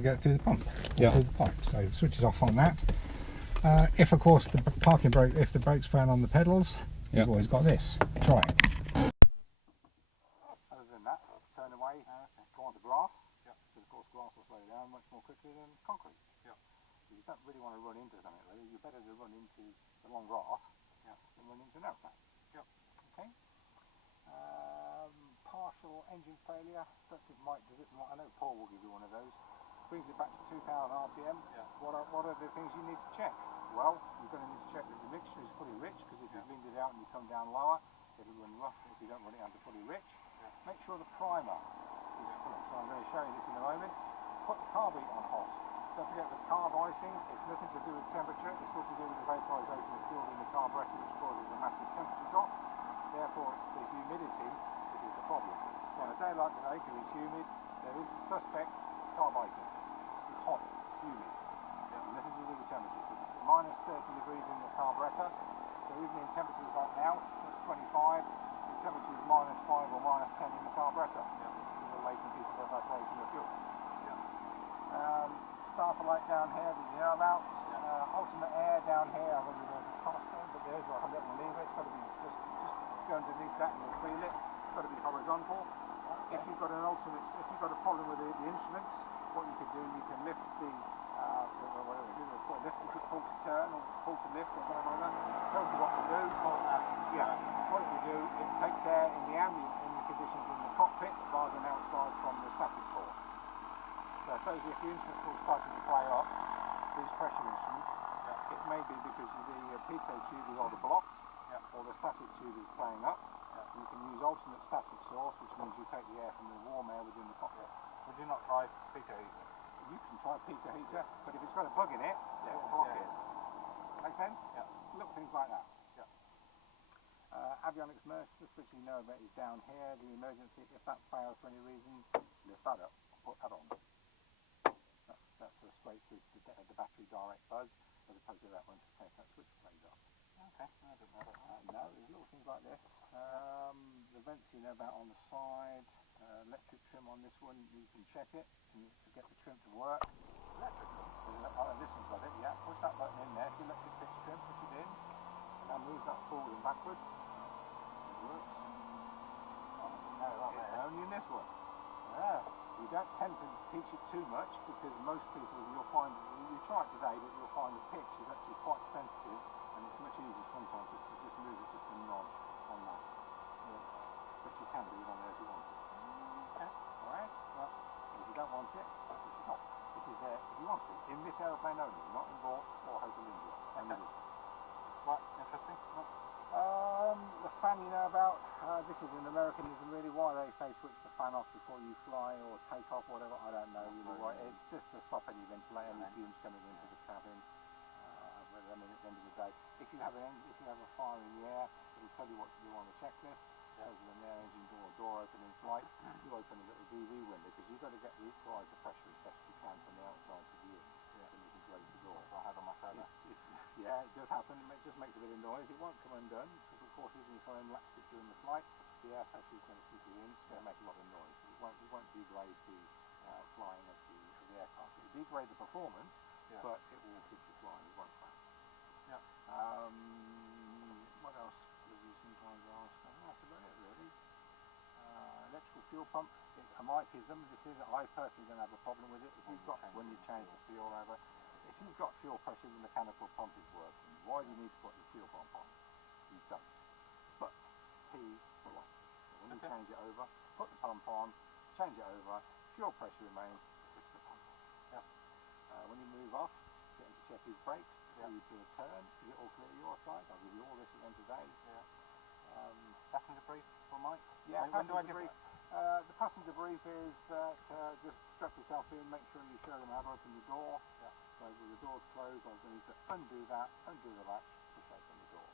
to get through the pump, yeah, through the pipe. So it switches off on that. If of course the parking brake, if the brake's found on the pedals, you've always got this. Try it. Other than that, turn away, go onto grass. Because of course grass will slow down much more quickly than concrete. You don't really want to run into something really. You're better to run into the long grass than run into an outback. Okay. Partial engine failure. Does it might? I know Paul will give you one of those. Brings it back to 2,000 RPM. What are the things you need to check? Well, you're going to need to check that the mixture is fully rich, because if you blend it out and you come down lower, it'll run rough if you don't run it under fully rich. Make sure the primer is full. So I'm going to show you this in a moment. Put the carb heat on hot. Don't forget the carb icing, it's nothing to do with temperature, it's all to do with the vaporization of fuel in the carburetor, which causes a massive temperature drop. Therefore, it's the humidity that is the problem. So on a day like today, because it's humid, there is suspect carb icing. It's hot, it's humid. Nothing to do with temperature. It's minus 30 degrees in the carburetor, so even in temperatures like now, it's 25, the temperature is minus 5 or minus 10 in the carburetor. It's a latent piece of evaporation of fuel. Starter light down here that you know about. Ultimate air down here, I wouldn't know if it's cast on, but there's a little lever. It's got to be just go underneath that and you'll feel it. It's got to be horizontal. If you've got a problem with the instruments, what you could do, you can lift the lift, pull to turn or pull to lift or something like that. Tells you what to do. What you do, it takes air in the ambient in the conditions in the cockpit rather than outside from the static port. So suppose if the instrument was starting to play up, these pressure instruments, it may be because the pitot tube is either blocked or the static tube is playing up. You can use alternate static source, which means you take the air from the warm air within the cockpit. Would you not try pitot heater? You can try a pitot heater, but if it's got a bug in it, it will block it. Make sense? Little things like that. Avionics merge, the switch you know about is down here. The emergency, if that fails for any reason, lift that up, put that on. That's a straight through to the battery direct buzz, as opposed to that one to take that switch blade off. Okay, I didn't know that. No, there's little things like this. The vents you know about on the side, electric trim on this one, you can check it to get the trim to work. Electric trim? This one's got it, push that button in there, it's the electric pitch trim, push it in, and now move that forward and backwards. It works. Only in this one. You don't tend to pitch it too much, because most people, you'll find, you try it today, but you'll find the pitch is actually quite sensitive, and it's much easier sometimes to just move it just a nod on that. But you can do it on there if you want it. Alright? Well, if you don't want it, switch it off. It is there if you want it. In this aeroplane only, not in Cort or Hotel India. Right, interesting. The fan you know about, this is an Americanism really, why they say switch the fan off before you fly or take off, whatever, I don't know really why. It's just to stop any ventilator, any fumes coming into the cabin. I mean, at the end of the day, if you have a fire in the air, it will tell you what to do on the checklist. It tells you when the air engine door open in flight, you open a little DV window, because you've got to get the equalizer pressure as best you can from the outside to the in. Then you can close the door. I had on my FREDA. Yeah, it does happen. It just makes a bit of noise. It won't come undone, because of course even if I unlatch it during the flight, the air pressure is going to keep it in. It's going to make a lot of noise. It won't degrade the flying of the aircraft. It will degrade the performance, but it will keep you flying. It won't crash. What else do you sometimes ask? I think that's about it really. Electrical fuel pump, a Mikeism. I personally don't have a problem with it. If you've got, when you change the fuel over, if you've got fuel pressure, the mechanical pump is working. Why do you need to put the fuel pump on? You don't. But P for life. So when you change it over, put the pump on, change it over, fuel pressure remains, switch the pump on. When you move off, get into check his brakes, you do a turn, is it all clear your side? I'll give you all this at the end of the day. Passenger brief for Mike? Yeah, when do I give brief? The passenger brief is that just strap yourself in, make sure you show them how to open the door. So when the door's closed, I'm going to undo that, undo the latch, push open the door.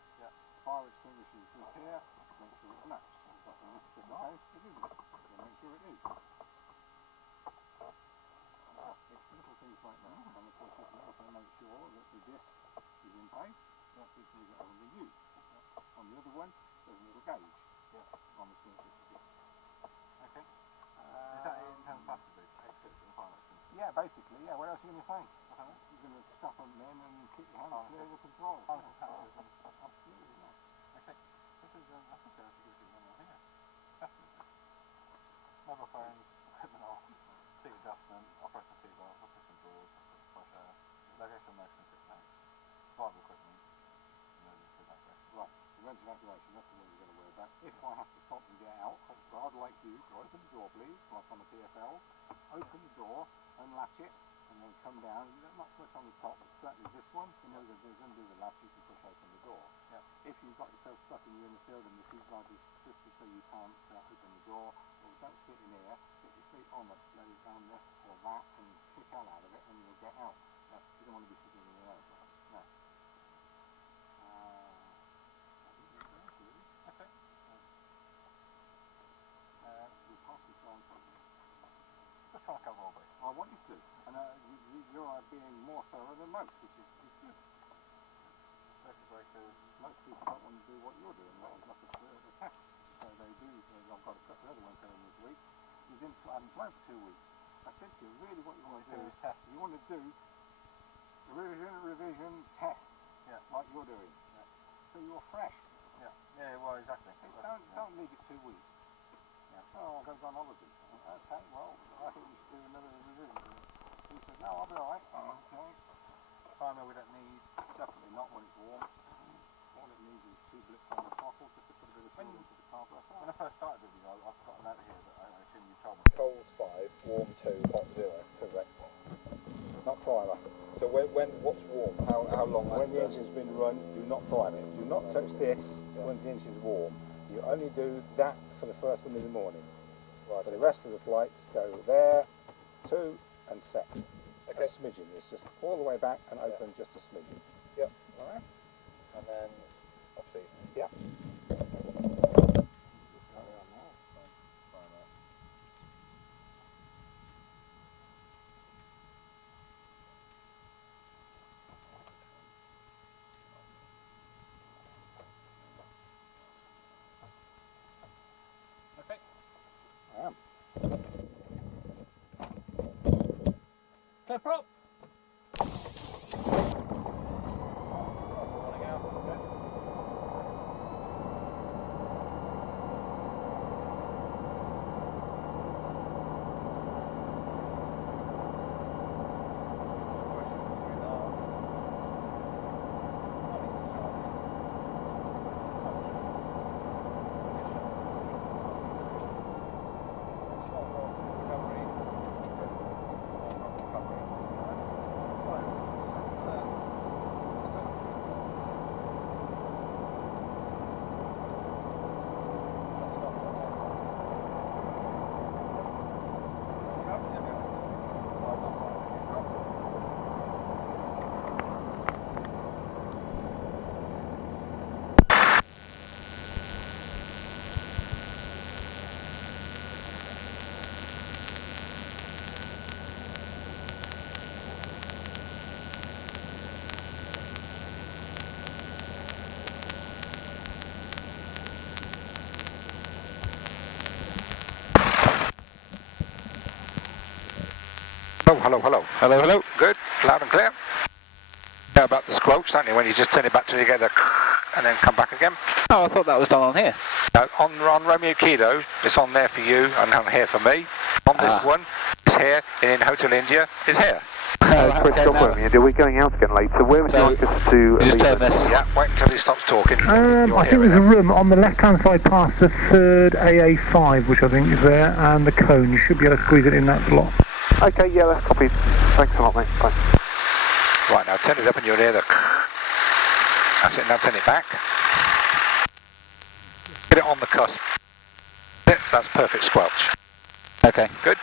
Fire extinguisher is just here, make sure it's matched. If in this particular case, it isn't. So make sure it is. It's little things like that. And of course you can also make sure that the disc is in place, which is only you. On the other one, there's a little gauge on the switch of the disc. Okay. Is that in terms of passenger brief? Exit and fire extinguisher? Yeah, basically, yeah. What else are you going to say? I don't know. You're going to stuff them in and keep your hands clear of the control. Absolutely, yeah. Okay. This is, I think there's usually one more here. Definitely. Mobile phones, equipment off, seat adjustment, operating seat belt, operating doors, pressure, location motion equipment, survival equipment, emergency evacuation. Right, emergency evacuation, that's the one you're going to worry about. If I have to stop and get out, I'd like you to open the door, please, like on the PFL, open the door, unlatch it, and then come down. Not so much on the top, but certainly this one, you know, there's undo the latch, you can push open the door. Yeah. If you've got yourself stuck and you're in the field and the fuselage is twisted so you can't open the door, well, don't sit in here, get your feet on it, let it down this or that, and kick hell out of it, and you'll get out. You don't want to be sitting in your own. No. Okay. We'll pass this on. Just trying to cover all bases. I want you to, and you are being more thorough than most, which is good. Circuit breakers. Most people don't want to do what you're doing, that is like a test. So they do, I've got a couple of other ones coming this week. He's in, I haven't flown for 2 weeks. I said to you, really what you want to do is test. You want to do revision, test, yeah, like you're doing. Yeah. So you're fresh. Yeah, yeah, well, exactly. Don't leave it 2 weeks. Yeah. Oh, I'm going to go on holiday. Okay, well, I think we should do another revision. He said, no, I'll be alright. Okay. Timer we don't need. Definitely not when it's warm. All it needs is 2 blips on the throttle just to put a bit of fuel into the carburetor. When I first started with you guys, I've got a note here that I assume you told me. Cold 5, warm 2, hot 0. Correct. Not primer. So when what's warm? How long? When the engine's been run, do not prime it. Do not touch this when the engine's warm. You only do that for the first one in the morning. Right. For the rest of the flights, go there, 2, and set. Okay. A smidgen. It's just all the way back and open just a smidgen. Yep. All right. And then obviously. Yeah. Okay. I am. Clip up. Hello, hello. Hello, hello. Good. Loud and clear. You know about the squelch, don't you? When you just turn it back till you get the and then come back again. Oh, I thought that was done on here. No, on Romeo Kilo, it's on there for you and on here for me. On this one, it's here. In Hotel India, it's here. We're going out again later. Where would you like us to just turn this. Yeah, wait until he stops talking. I think there's a room on the left-hand side past the third AA5, which I think is there, and the cone. You should be able to squeeze it in that slot. Okay, yeah, that's copied. Thanks a lot, mate. Bye. Right, now turn it up and you'll hear the... That's it, now turn it back. Get it on the cusp. That's perfect squelch. Okay. Good.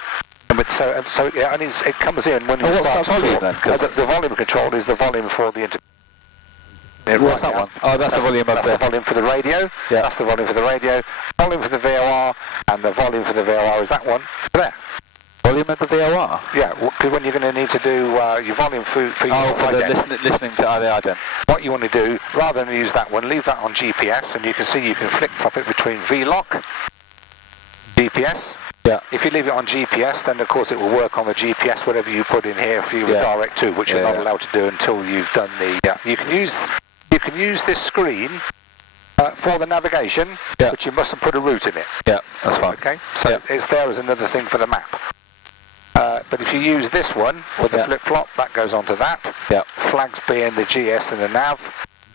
So yeah, and it comes in when you start to volume then? the volume control is the volume for the inter... What's that one? Oh, that's the volume of the volume for the radio. Yeah. That's the volume for the radio. Volume for the VOR, and the volume for the VOR is that one there. Volume of the VOR? Yeah, because when you're going to need to do your volume for your listening to ident. What you want to do, rather than use that one, leave that on GPS, and you can see you can flick-flop it between VLOC, GPS, Yeah. If you leave it on GPS, then of course it will work on the GPS, whatever you put in here for your redirect to, which you're not allowed to do until you've done the. You can use this screen for the navigation, but you mustn't put a route in it. Yeah, that's fine. Okay, so it's there as another thing for the map. But if you use this one with the flip-flop, that goes onto that. Yeah. Flags being the GS and the nav.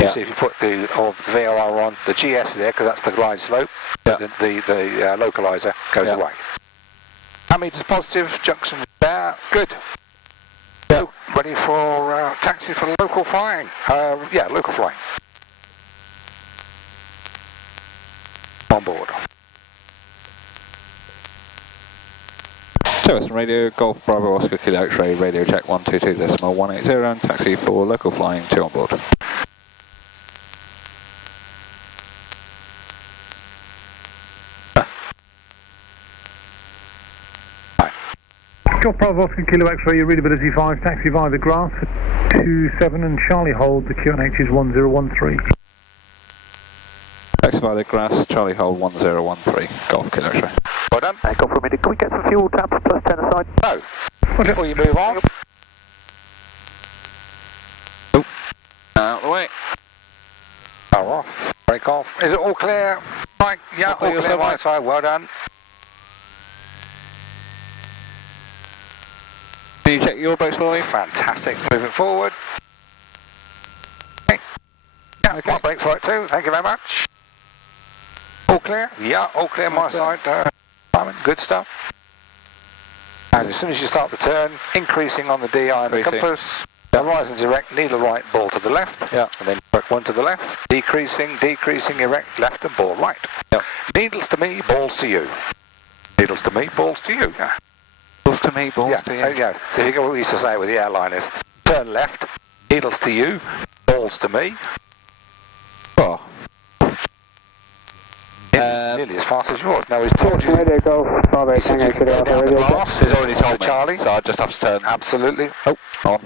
You see if you put the VOR on, the GS there, because that's the glide slope, the localizer goes away. Ammeters positive, junction there, good. So, ready for taxi for local flying. Local flying. On board. Service and radio, Golf Bravo Oscar Kilo X-ray, radio check 122.180 and taxi for local flying 2 on board. Golf Bravo Oscar Kilo X-ray, your readability 5, taxi via the grass for 27 and Charlie hold, the QNH is 1013. Taxi via the grass, Charlie hold 1013, Golf Kilo X-ray. Well done. Go for a minute. Can we get some fuel taps plus 10 aside? No. Before you move off. Out of the way. Power off. Brake off. Is it all clear? Right. Yeah, all clear right side. Well done. Can you check your brakes for me? Fantastic. Moving forward. Okay. Yeah, my brakes right too. Thank you very much. All clear? Yeah, all clear my side. Simon, good stuff. And as soon as you start the turn, increasing on the DI and the compass, horizon's erect, needle right, ball to the left, and then one to the left, decreasing, erect, left and ball right. Needles to me, balls to you. Needles to me, balls to you. Balls to me, balls to you. Yeah. So you get what we used to say with the airliners. Turn left, needles to you, balls to me. Oh. Nearly as fast as yours. Now he's told you. Radio Golf, He said you can go down the glass. He's already told me. Charlie. So I just have to turn. Absolutely. Oh, on.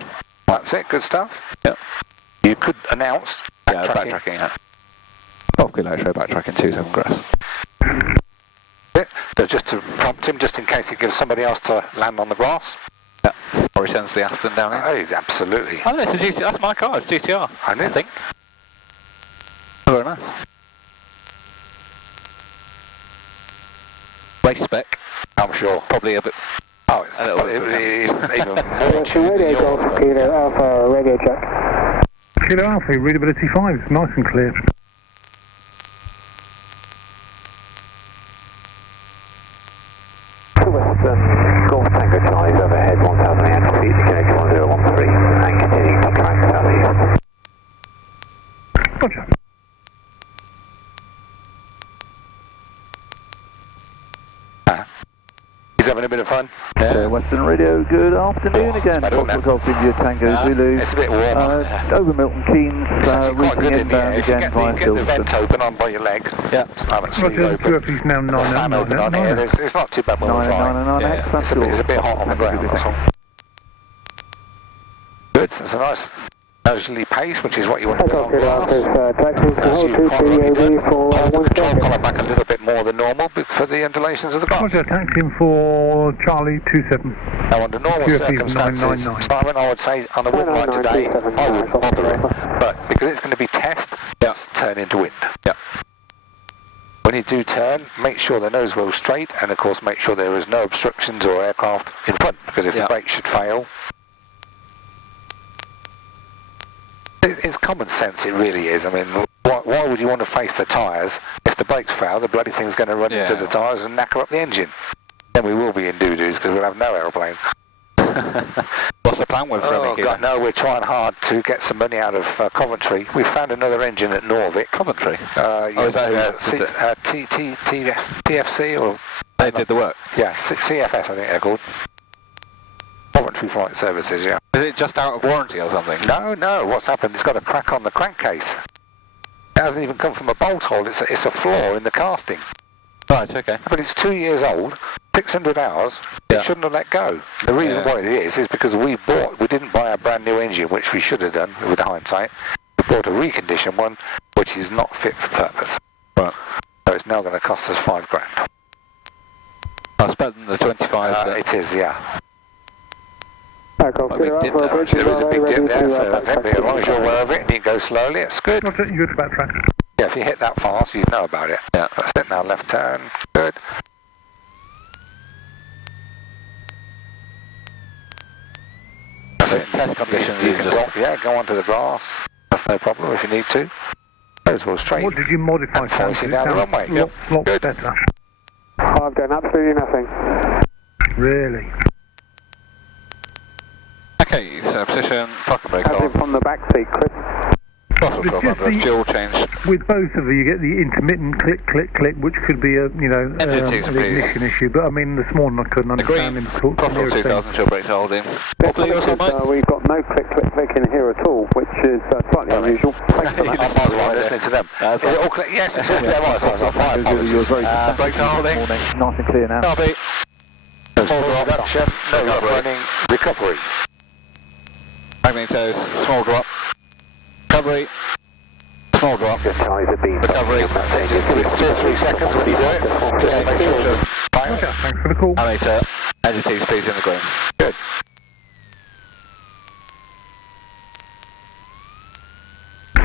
That's it. Good stuff. Yep. You could announce backtracking. Golf Kilo X-ray backtracking 27 grass. So just to prompt him, just in case he gives somebody else to land on the grass. Yeah. Or he sends the Aston down here. Oh, he's absolutely. Oh, no, it's that's my car. It's GTR. I think. Oh, very nice. Race spec. I'm sure. Probably a bit. Oh, it's even more tuned than Radio yours. Golf, Kilo Alpha, radio check. Kilo Alpha, readability 5, it's nice and clear. Western Golf Tango Charlie overhead 1,000 feet, QNH 1013, and continuing to track southeast. Roger. He's having a bit of fun. Western Radio, good afternoon again. Golf India Tango Zulu. It's a bit warm. Over Milton Keynes, It's actually quite good in the air. inbound If you again get via the vent Silverstone. open on by your leg. Yeah. I haven't sleeve Roger, open. QFE's now 9 Fan open on here. It's not too bad when we're flying. It's a bit hot on the ground. That's all. Good. It's a nice leisurely pace, which is what you want to do on grass. As you probably do. Hold the control column back a little bit more than normal for the undulations of the grass. Roger, taxiing for Charlie 27. Now under normal circumstances, 999. Simon, I would say on a wind line today, I wouldn't bother it. But because it's going to be test, let's turn into wind. Yeah. When you do turn, make sure the nose wheel's straight, and of course make sure there is no obstructions or aircraft in front, because if the brake should fail, it's common sense, it really is. I mean, why would you want to face the tyres? If the brakes fail, the bloody thing's going to run into the tyres and knacker up the engine. Then we will be in doo-doos because we'll have no aeroplane. What's the plan with Oh God, no, we're trying hard to get some money out of Coventry. We found another engine at Norvik. Coventry? Is that TFC or... They did the work? Yeah, CFS I think they're called. Coventry Flight Services, yeah. Is it just out of warranty or something? No, what's happened, it's got a crack on the crankcase. It hasn't even come from a bolt hole, it's a flaw in the casting. Right, okay. But it's 2 years old, 600 hours, it shouldn't have let go. The reason why it is because we didn't buy a brand new engine, which we should have done with hindsight. We bought a reconditioned one, which is not fit for purpose. Right. So it's now going to cost us £5 grand. That's better than the 25. It is, yeah. Golf There Kilo is Alpha, bridge a big dip there, so that's it. backtrack. As long as you're aware of it and you go slowly, it's good. Roger, you go to backtrack. Yeah, if you hit that fast, you know about it. Yeah, that's it now. Left turn, good. That's it. Test conditions, you can go onto the grass. That's no problem if you need to. Goes well straight. What did you modify? And facing down the runway. Yep. Lot Good. better. I've done absolutely nothing. Really? Okay, so position, pocket brake As in on. from the back seat, Chris. Throttle It's just 1200, fuel change. With both of you get the intermittent click, click, click, which could be a, an Entities, please. ignition issue. But I mean, this morning I couldn't understand him talk to me. Throttle 2000, fuel brakes holding. We've got no click, click, click in here at all, which is slightly unusual. Thanks for that. I might as well listening to them. Is it all clear? Yes, it's all clear. Right, so it's not my apologies. Brakes are holding. Nice and clear now. Copy. Small reduction, no running, recovery. Magnetos, small drop. Recovery. Small drop. Charlie's a beam. Recovery. That's it, just give it 2 or 3 seconds when you do it. Just to make sure the time. Okay, thanks for the call. Amateur, NGT speeds in the green. Good.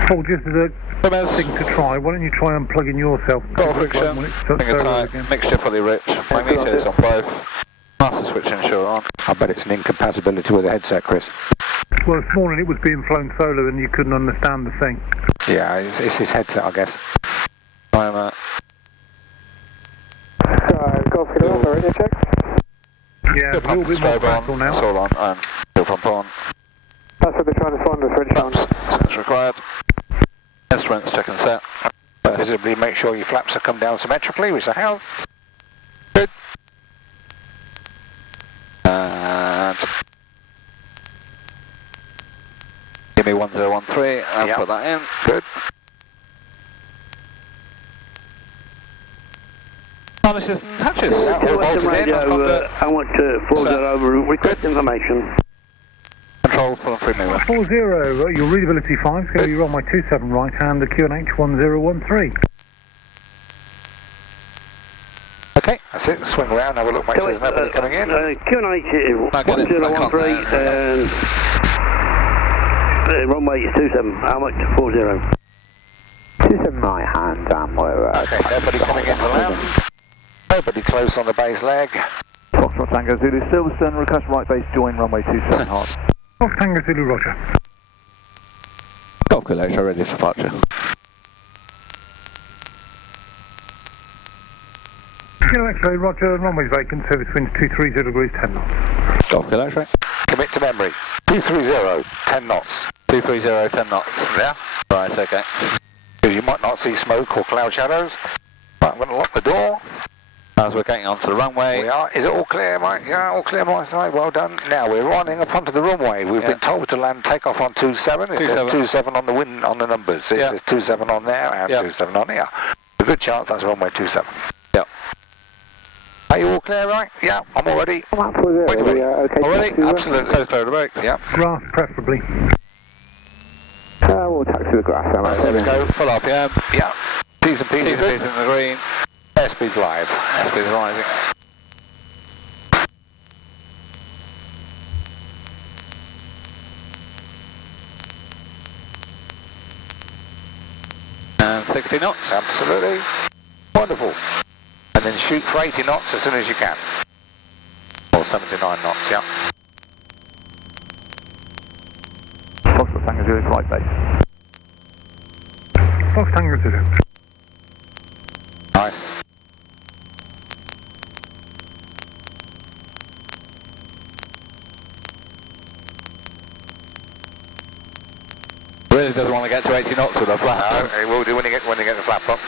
Paul, just as a thing to try, why don't you try unplugging yourself? Got friction, When it's finger tight, again. mixture fully rich. Magnetos on both. Master switch ensure on. I bet it's an incompatibility with the headset, Chris. Well, this morning it was being flown solo and you couldn't understand the thing. Yeah, it's his headset, I guess. I'm Golf Kilo Alpha, radio check. Yeah, a little bit more on. battle now. It's all on. And fuel pump on. That's what they're trying to find us, French on. That's required. Instruments check and set. Visibly make sure your flaps have come down symmetrically, which I have. Good. And give me 1013 and Yep. put that in. Good. Harnesses and hatches. Yeah, all bolted in. Radio, I want to forward that over. Request information. Control full and free movement. 40, your readability 5 is going to be runway 27 right hand, the QNH 1013. Okay, that's it. Swing around, have a look, make sure there's nobody coming in. QNH Back on it, back on 1013 and runway is 27. How much? 40. 27 right hand, and we're Okay, nobody coming into land. Nobody close on the base leg. Foxtrot Tango Zulu, Silverstone, request right base, join runway 27 hard. Off Tango Zulu, Roger. Golf Kilo ready for departure. Kilo X-ray, Roger, runway's vacant, service winds 230 degrees, 10 knots. Golf Kilo right. Commit to memory. 230, 10 knots. 230, 10 knots. Yeah? Right, okay. Because you might not see smoke or cloud shadows. Right, I'm going to lock the door. As we're getting onto the runway. We are. Is it all clear, Mike? Yeah, all clear, my side. Well done. Now we're running up onto the runway. We've been told to land takeoff on 27. It says 27 on the wind on the numbers. It says 27 on there and 27 on here. A good chance that's runway 27. Yep. Are you all clear, right? Yeah, I'm all ready. I'm up for there. When you ready? Okay, All ready? Absolutely. Close the brakes. Yeah. Grass, preferably. We'll taxi the grass. There we go. Full RPM. Yeah. T's and P's T's are and good. P's in the green. Airspeed's live. Airspeed's rising. And 60 knots. Absolutely. Wonderful. And then shoot for 80 knots as soon as you can. Or 79 knots, yeah. Foxtrot Tango Zulu, right base. Fox Tango Zulu. Nice. Really doesn't want to get to 80 knots with a flap. No, it will do when you get the flap up.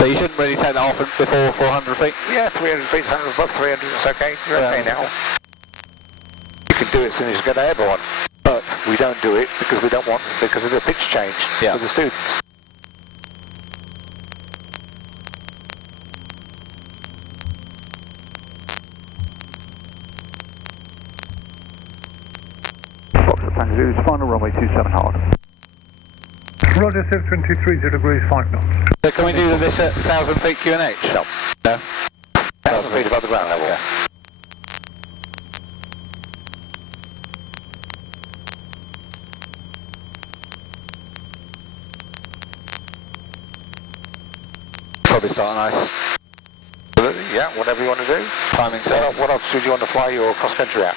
So you shouldn't really take that off before 400 feet. Yeah, 300 feet, above 300, it's okay. You're okay now. You can do it as soon as you get airborne. But we don't do it because we don't want, because of the pitch change for the students. Foxtrot Tango Zulu, final runway 27 hard. Roger, service wind 230 degrees, 5 knots. So can we do this at 1,000 feet QNH? No. 1,000 feet above the ground level. Okay. Probably start nice. Yeah, whatever you want to do. Timing set. What else should you want to fly your cross country at?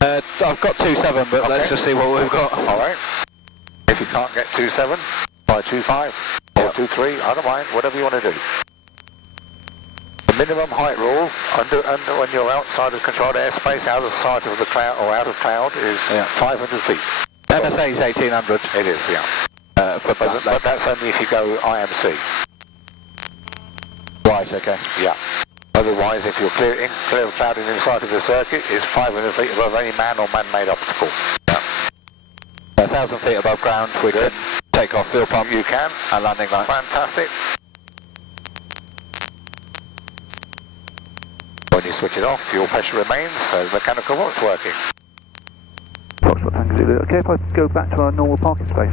I've got 2.7, but let's just see what we've got. Alright. If you can't get 2.7, fly 2.5 or 2.3, I don't mind, whatever you want to do. The minimum height rule under when you're outside of controlled airspace, out of sight of the cloud or out of cloud is 500 feet. NSA is 1800. It is, yeah. But that's only if you go IMC. Right, okay. Yeah. Otherwise, if you're clear of cloud and inside of the circuit, it's 500 feet above any man or man-made obstacle. Yeah. 1,000 feet above ground, we can take off fuel pump. You can. And landing light. Fantastic. When you switch it off, fuel pressure remains, so the mechanical work's working. Okay, if I go back to our normal parking space.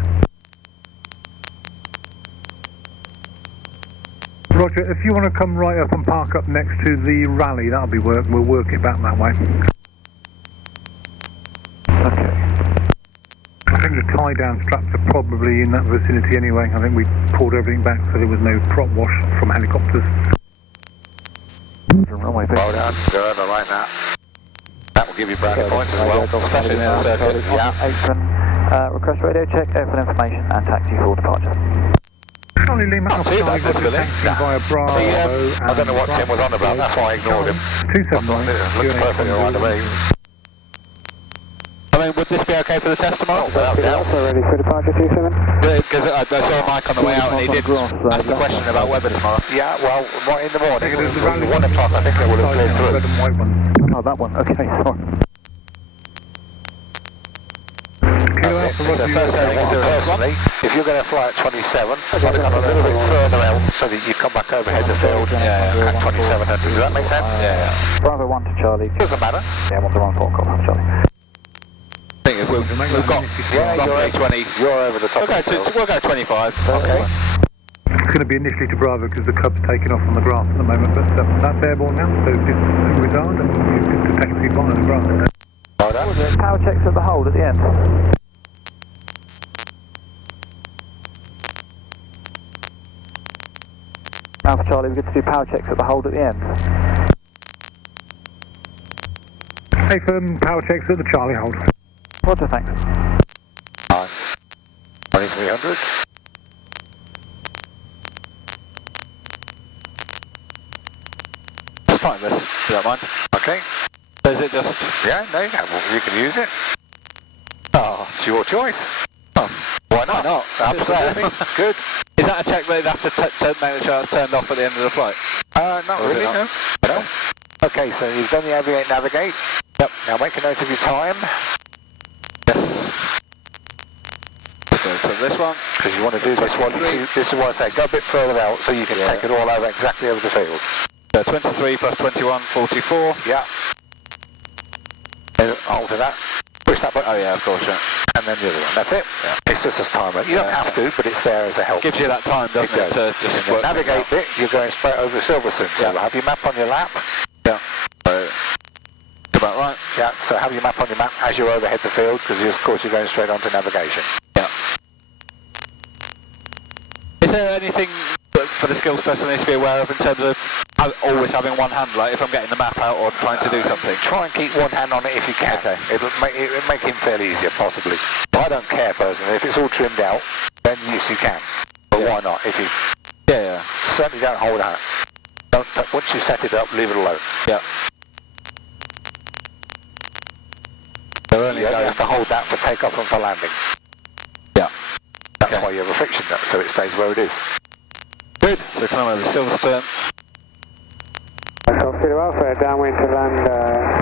Roger, if you want to come right up and park up next to the rally, that'll be work. We'll work it back that way. Okay. I think the tie-down straps are probably in that vicinity anyway. I think we pulled everything back so there was no prop wash from helicopters. Runway Well done, good, I like that. That will give you brownie points as well, especially in the circuit. Yeah. Apron, request radio check, open information and taxi for departure. Charlie Lima Alpha too bad, Tiger to taxi via Bravo. I don't know what Tim was on about, that's why I ignored him. 279. Looks perfectly alright to me. I mean, would this be okay for the test tomorrow? Also ready for departure 27. Because I saw Mike on the way out and he did ask the question about weather tomorrow. Yeah, well, right in the morning, 1 o'clock, I think it would have cleared through. Red and white one. Oh, that one. Okay, sorry. That's it. Personally, if you're going to fly at 27, I'd come a little bit further out so that you come back overhead the field at 2700. Does that make sense? Yeah. Bravo 1 to Charlie. Doesn't matter. Yeah, 1 to 1 4, call Charlie. I think if we've got roughly 20. You're over the top of the field. We'll go 25. Okay. It's going to be initially to Bravo because the Cub's taking off on the grass at the moment, but that's airborne now, so disregard and you to taxi via the Bravo. Well done. Power checks at the hold at the end. Alpha Charlie, we get to do power checks at the hold at the end. Hey, firm power checks at the Charlie hold. Roger, thanks. Nice. 2300. Fine, this, if you don't mind. Okay. So is it just... Yeah, no, you can use it. Oh, it's your choice. Oh, why not? Why not? Absolutely. Good. Is that a check they'd have to make sure it's turned off at the end of the flight? Not really, no. No. Okay, so you've done the Aviate Navigate. Yep. Now make a note of your time. Yes. So this one. Because you want to do this one. This is what I say. Go a bit further out so you can take it all over exactly over the field. So 23 plus 21, 44. Yeah. And alter that. Push that button. Oh yeah, of course, yeah. And then the other one. That's it. Yeah. It's just a timer. You don't have to, but it's there as a help. Gives you that time, doesn't it? Does. To just in the navigate bit, you're going straight over Silverstone. So have your map on your lap. Yeah. So, about right. Yeah. So have your map on your map as you overhead the field, because of course you're going straight onto navigation. Yeah. Is there anything for the skills person needs to be aware of in terms of always having one hand, like if I'm getting the map out or trying to do something? Try and keep one hand on it if you can. Okay. It'll make him feel easier, possibly. I don't care personally. If it's all trimmed out, then yes, you can. But why not? If you certainly don't hold that. Once you set it up, leave it alone. Yeah. You only have to hold that for takeoff and for landing. Yeah. That's why you have a friction nut, so it stays where it is. Good. So come over Silverstone. Alpha Alpha, downwind to land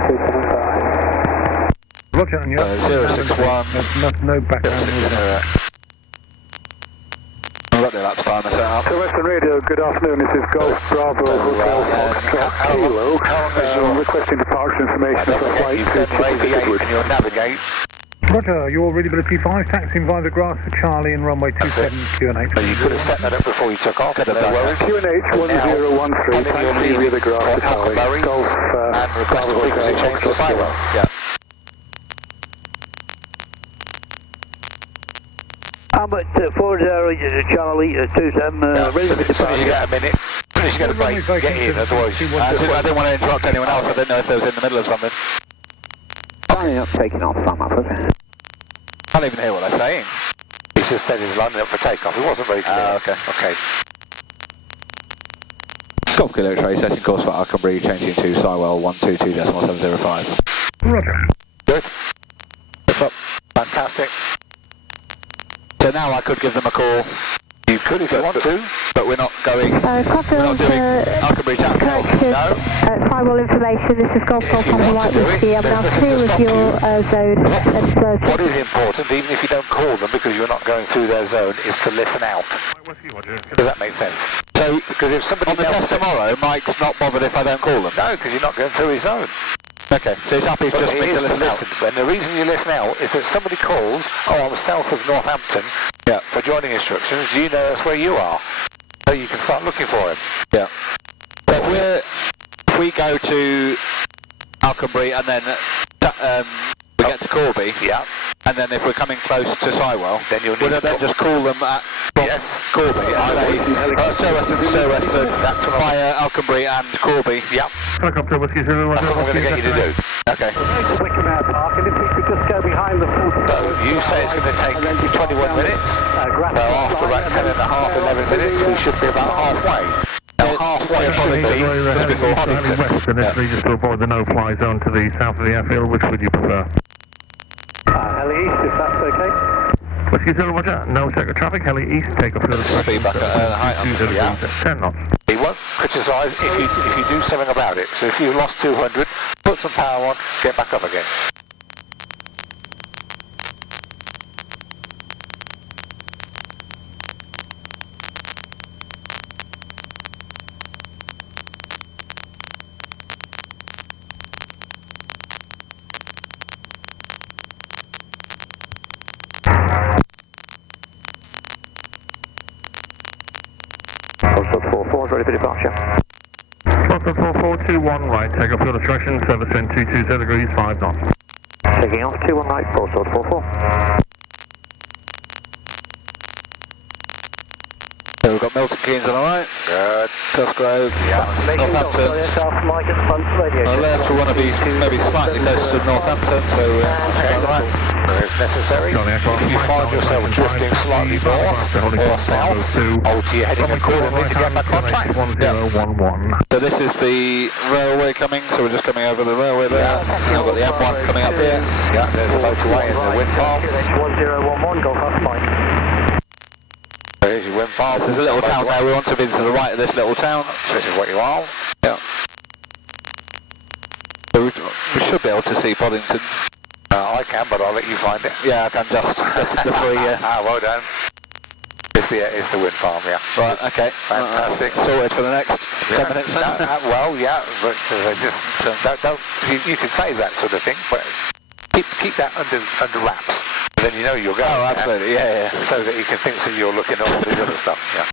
275. Roger, and you're 061. No background. I've got the lapse timer set up. To Western Radio, good afternoon. This is Golf Bravo Hotel Foxtrot Kilo. Requesting departure information for flight You've done Aviate and you'll navigate. Roger, your readability 5, taxiing via the grass for Charlie and runway 27 QNH. So you could have set that up before you took off. No worries. QNH 1013, taxi via the grass for Charlie. Alconbury, Golf, and request a frequency change to Sywell. Yeah. I'm at 40 Charlie 27, ready for As soon as you get a minute, as soon as you get a break, get in, otherwise... I didn't want to interrupt anyone else, I didn't know if they was in the middle of something. Lining up, taking off, I'm up. Can't even hear what they're saying. He just said he's lining up for takeoff, it wasn't very clear. Okay. Okay. Golf Kilo X-ray, setting course for Alconbury, changing to Sywell 122.705. Roger. Good. Fantastic. So now I could give them a call. You could if you want to. But we're not going, we're not doing Alconbury Town Hill. No. Sywell information, this is Golf Golf on the right whiskey. I'm now clear of your zone. What is important, even if you don't call them because you're not going through their zone, is to listen out. Does that make sense? So, because if somebody on the test tomorrow, Mike's not bothered if I don't call them? No, because you're not going through his zone. Okay, so he's happy just it is to to listen. And the reason you listen out is that somebody calls, oh, I'm south of Northampton, for joining instructions, you know that's where you are. So you can start looking for him. Yeah. But if we go to Alconbury and then we get to Corby, and then if we're coming close to Sywell, then you'll need to then just call them at Corby and say Western, that's via Alconbury and Corby. Yeah. Helicopter whiskey 0, that's what I'm going to get you to do. Okay. Park, and if we could just go behind the So you say it's going to take 21 minutes, so after about 10 and a half, 11 minutes, we should be about halfway. Now halfway probably just before Podington. Just to avoid the no-fly zone to the south of the airfield, which would you prefer? Heli East, if that's okay. Whiskey 0, Roger. No sector traffic, Heli East, take off field of feedback at height on 10 knots. He won't criticise if you do something about it. So if you lost 200, put some power on, get back up again. Ready for departure. Foxtrot 4421 right, take off field obstruction, service wind 220 degrees, 5 knots. Taking off 21 right, Foxtrot 44. So we've got Milton Keynes on the right. Good. Cosgrove. Northampton. Left we want to be maybe slightly closer to Northampton, so right. If necessary, if you find yourself drifting slightly north or south, alter your heading accordingly to get back on track. So this is the railway coming, so we're just coming over the railway there. Now we've got the M1 coming up here. Yeah, there's the motorway and the wind farm. 1011, Golf Half Mike. There's your wind farm. There's a little town there, we want to be to the right of this little town. This is what you are. Yeah. So we should be able to see Podington. I can, but I'll let you find it. Yeah, I can just before you. Well done. It's the wind farm, yeah. Right, okay. Fantastic. Sorted for the next 10 minutes then? Well, yeah, but I just don't you can say that sort of thing, but keep that under wraps. Then you know you're going. Oh, absolutely, yeah. So that you can think that you're looking at all this other stuff, yeah.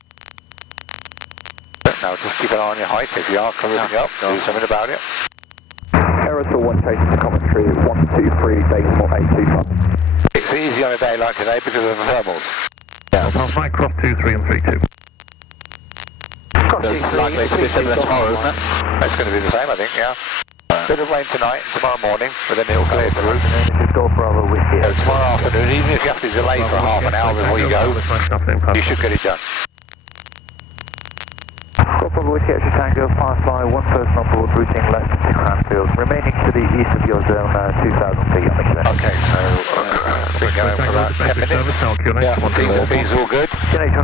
But no, just keep an eye on your height. If you are coming up, do something about it. Aerosol 1 chasing the commentary, 123, decimal 825. It's easy on a day like today because of the thermals. Yeah. Pass Mike, cross 2, 3 and 3, 2. It's likely to be similar tomorrow, isn't it? It's going to be the same, I think, yeah. Bit of rain tonight and tomorrow morning, but then it'll clear through. Bravo whiskey. So tomorrow afternoon, even if you have to delay for half an hour before you go, you should get it done. Bravo whiskey at Tango, Firefly, one person on board, routing left to Cranfield, remaining to the east of your zone, 2,000 feet on the QNH. Okay, so been going for about 10 minutes. Yeah, T's and B's all good.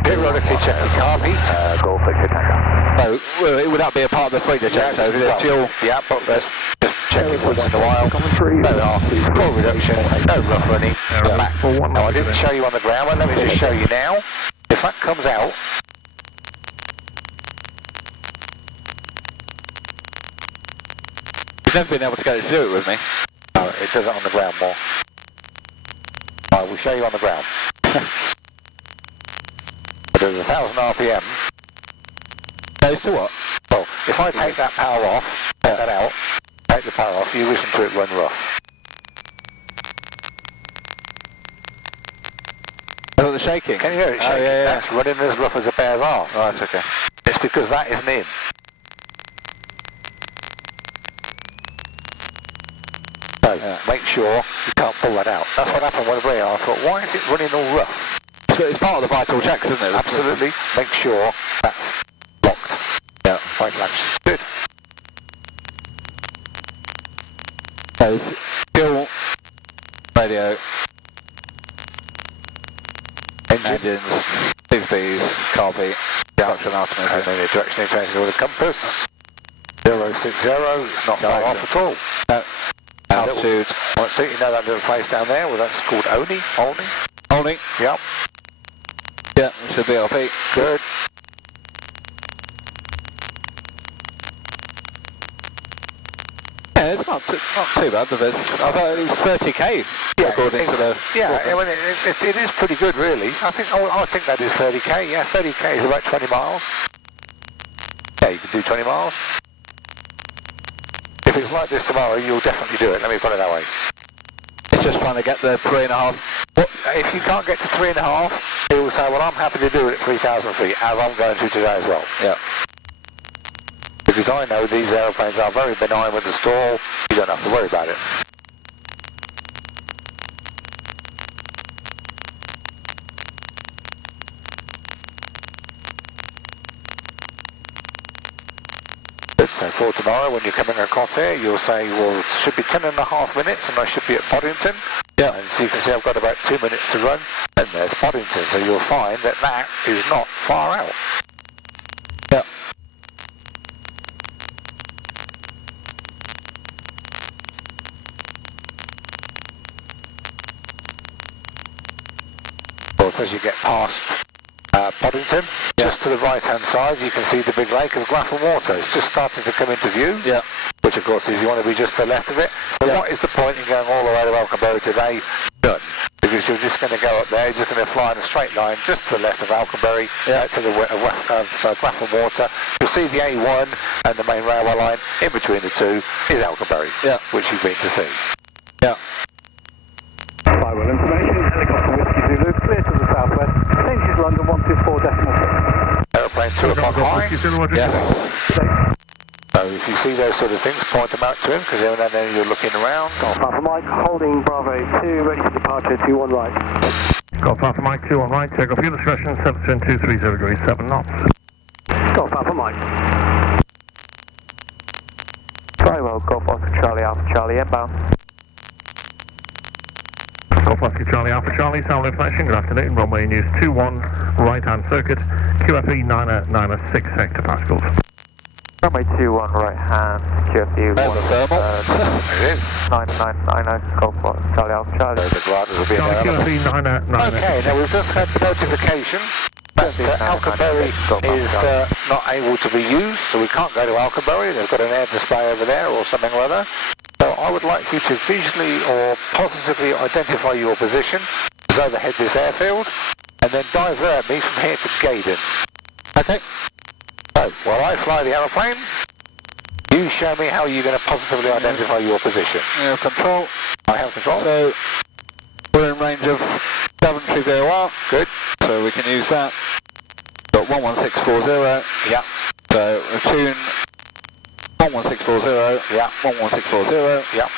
Periodically check the carb heat. Golf Victor Tango. So, would that be a part of the FREDA check? So, the fuel? Yeah, but let's just check it once in a while. No fuel reduction, no rough running, back. Now, I didn't show you on the ground, but let me just show you now. If that comes out, you've never been able to get it to do it with me. no, it does it on the ground more. we'll show you on the ground. But at 1,000 RPM. Goes to what? Well, if I take that power off, take that out, take the power off, you listen to it run rough. Oh, the shaking? Can you hear it shaking? Yeah. That's running as rough as a bear's arse. Right, okay. It's because that isn't in. So, make sure you can't pull that out. That's what happened with me. I thought, why is it running all rough? So it's part of the vital checks, isn't it? Absolutely. Make sure that's locked. Yeah, vital action's good. So, fuel, radio, engines, PPs, carby, direction altimeter, and then the direction indicator with a compass. 060, it's not far off at all. No. Altitude. Well, so you know that little place down there? Well, that's called Olney. Olney? Yep. Yeah, it should be LP. Good. Yeah, it's not too bad, but I thought it was 30k according to the... Yeah, it is pretty good, really. I think that is 30k. Yeah, 30k is about 20 miles. Yeah, you can do 20 miles. If it's like this tomorrow, you'll definitely do it. Let me put it that way. It's just trying to get the 3.5. Well, if you can't get to 3.5, he will say, well, I'm happy to do it at 3,000 feet, as I'm going to today as well. Yeah. Because I know these aeroplanes are very benign with the stall. You don't have to worry about it. So for tomorrow, when you're coming across here, you'll say, well, it should be 10.5 minutes and I should be at Podington. Yeah. And so you can see I've got about 2 minutes to run, and there's Podington. So you'll find that that is not far out. Yeah. Of course, as you get past Podington, just to the right-hand side, you can see the big lake of Graff and Water. It's just starting to come into view, which of course is you want to be just to the left of it. So what is the point in going all the way to Alconbury today? None. Because you're just going to go up there, you're just going to fly in a straight line just to the left of Alconbury, to the Graff and Water. You'll see the A1 and the main railway line. In between the two is Alconbury, which you've been to see. Yeah. Sywell information, helicopter Whiskey Zulu, clear to the southwest, change is London 124.6. Aeroplane 2 o'clock high. Yeah. So if you see those sort of things, point them out to him, because every now and then you're looking around. Golf Alpha Mike, holding Bravo 2, ready for departure, 21 right. Golf Alpha Mike, 21 right, take off fuel discretion, 7230 degrees, 7 knots. Golf Alpha Mike. Sywell, Golf Oscar Charlie Alpha Charlie, inbound. Golf Oscar Charlie Alpha Charlie, sound information, good afternoon, runway news 21, right-hand circuit, QFE 906 hectopascals. Runway 21, right hand, QFE 1. Thermal. It is. 9990, Golf Oscar Charlie Alpha Charlie. The gliders will be there. QFE 909. Okay, now we've just had notification that Alconbury is not able to be used, so we can't go to Alconbury. They've got an air display over there or something or other. So I would like you to visually or positively identify your position as overhead this airfield, and then divert me from here to Gaydon. Okay? So, while I fly the aeroplane, you show me how you're going to positively identify your position. You have control. I have control. So, we're in range of 7 VOR. Good. So we can use that. Got 11640. Yeah. So, tune 11640. Yeah. 11640. Yeah.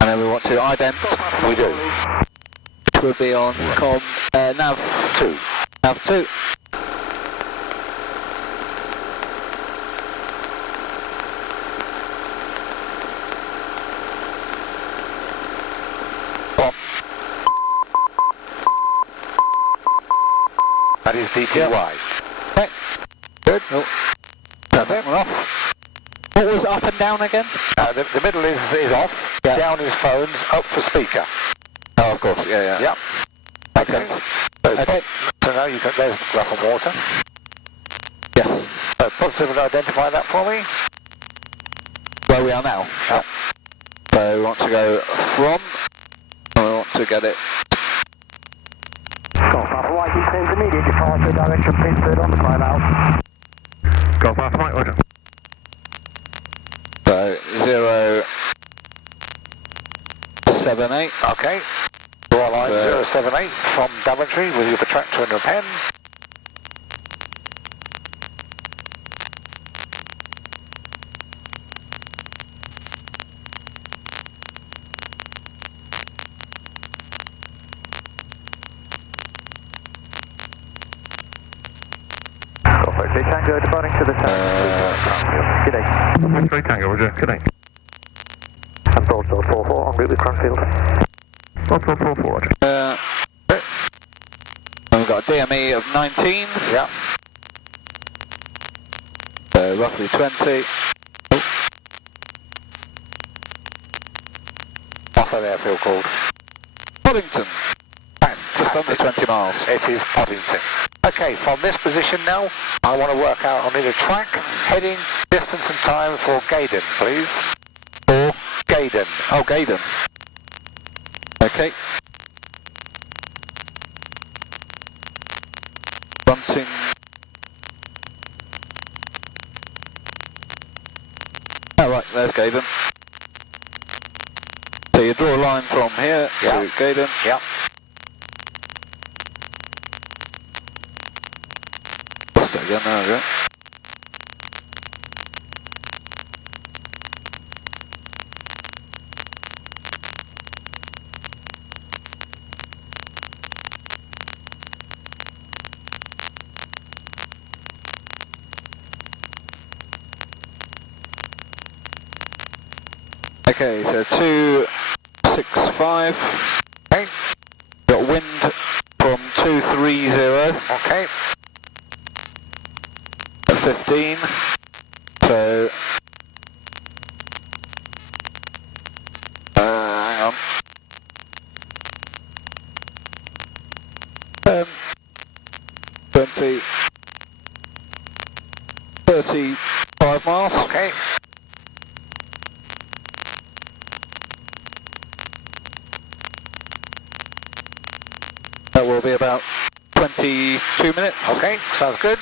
And then we want to ident. We do. Which would be on Nav 2. Nav 2. That is DTY. Okay. Good. Oh. That's it. We're off. What was up and down again? The middle is off. Yeah. Down is phones. Up for speaker. Oh, of course. Yeah. Yep. Okay. So now you can. There's the Graff and Water. Yes. So positively identify that for me. Where we are now. Yeah. So we want to go from. And we want to get it departure direction, pin third on the climb out. Golf Alpha Mike, roger. So 078. Okay. Draw line 078 from Daventry with your protractor and your pen. Tango departing to the south. Good day. 3 Tango, roger. Good day. And Broadsword 44 en route with Cranfield. Broadsword 44, roger. We've got a DME of 19. Yeah. So roughly 20. What's that airfield called? Podington. Fantastic. Just under 20 miles. It is Podington. Okay, from this position now, I want to work out, I'll need a track, heading, distance and time for Gaydon, please. For Gaydon. Oh, Gaydon. Okay. Bunting. Oh, right, there's Gaydon. So you draw a line from here to Gaydon. Yeah. Again, there we go. Okay, so 265. Okay. Got wind from 230. Okay. 15, so hang on, 20, 35 miles. Okay. That will be about 22 minutes. Okay, sounds good.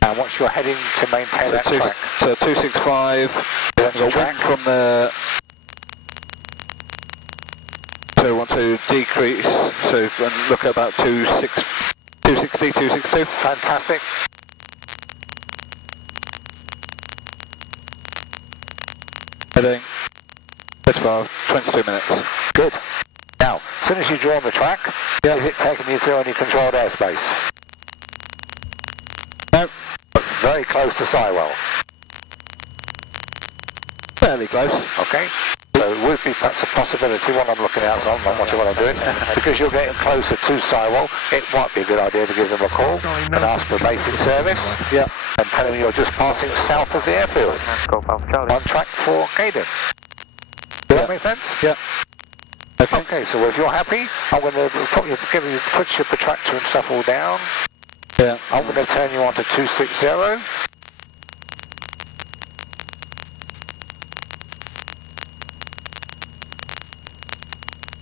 And what's your heading to maintain that track? So 265, That's got wind from the, so we want to decrease, so and look at about 260, 262. Fantastic. Heading, 22 minutes. Good. Now, as soon as you draw on the track, is it taking you through any controlled airspace? No. Very close to Sywell. Fairly close. Okay. So it would be perhaps a possibility, what I'm looking out on, I'm watching what I'm doing, because you're getting closer to Sywell, it might be a good idea to give them a call and ask for basic service. Yeah. And tell them you're just passing south of the airfield. On track for Gaydon. Does that make sense? Yeah. Okay, so if you're happy, I'm going to put your protractor and stuff all down. Yeah. I'm going to turn you on to 260.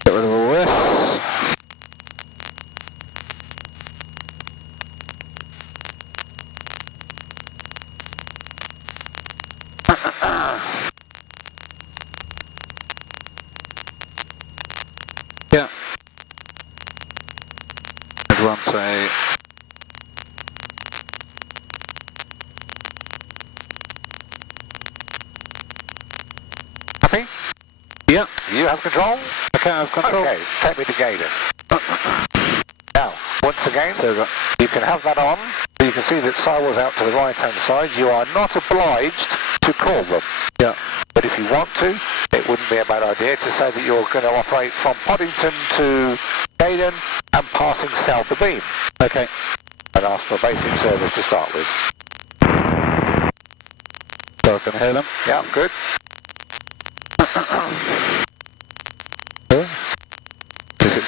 Get rid of all this. Yeah. Everyone say. Happy? Yeah. You have control? Okay, I have control. Okay, take me to Gaydon. Now, once again, you can have that on. You can see that Sywell's out to the right-hand side. You are not obliged to call them. Yeah. But if you want to, it wouldn't be a bad idea to say that you're going to operate from Podington to Gaydon and passing south of beam. Okay. And ask for basic service to start with. So I can hear them. Yeah, good.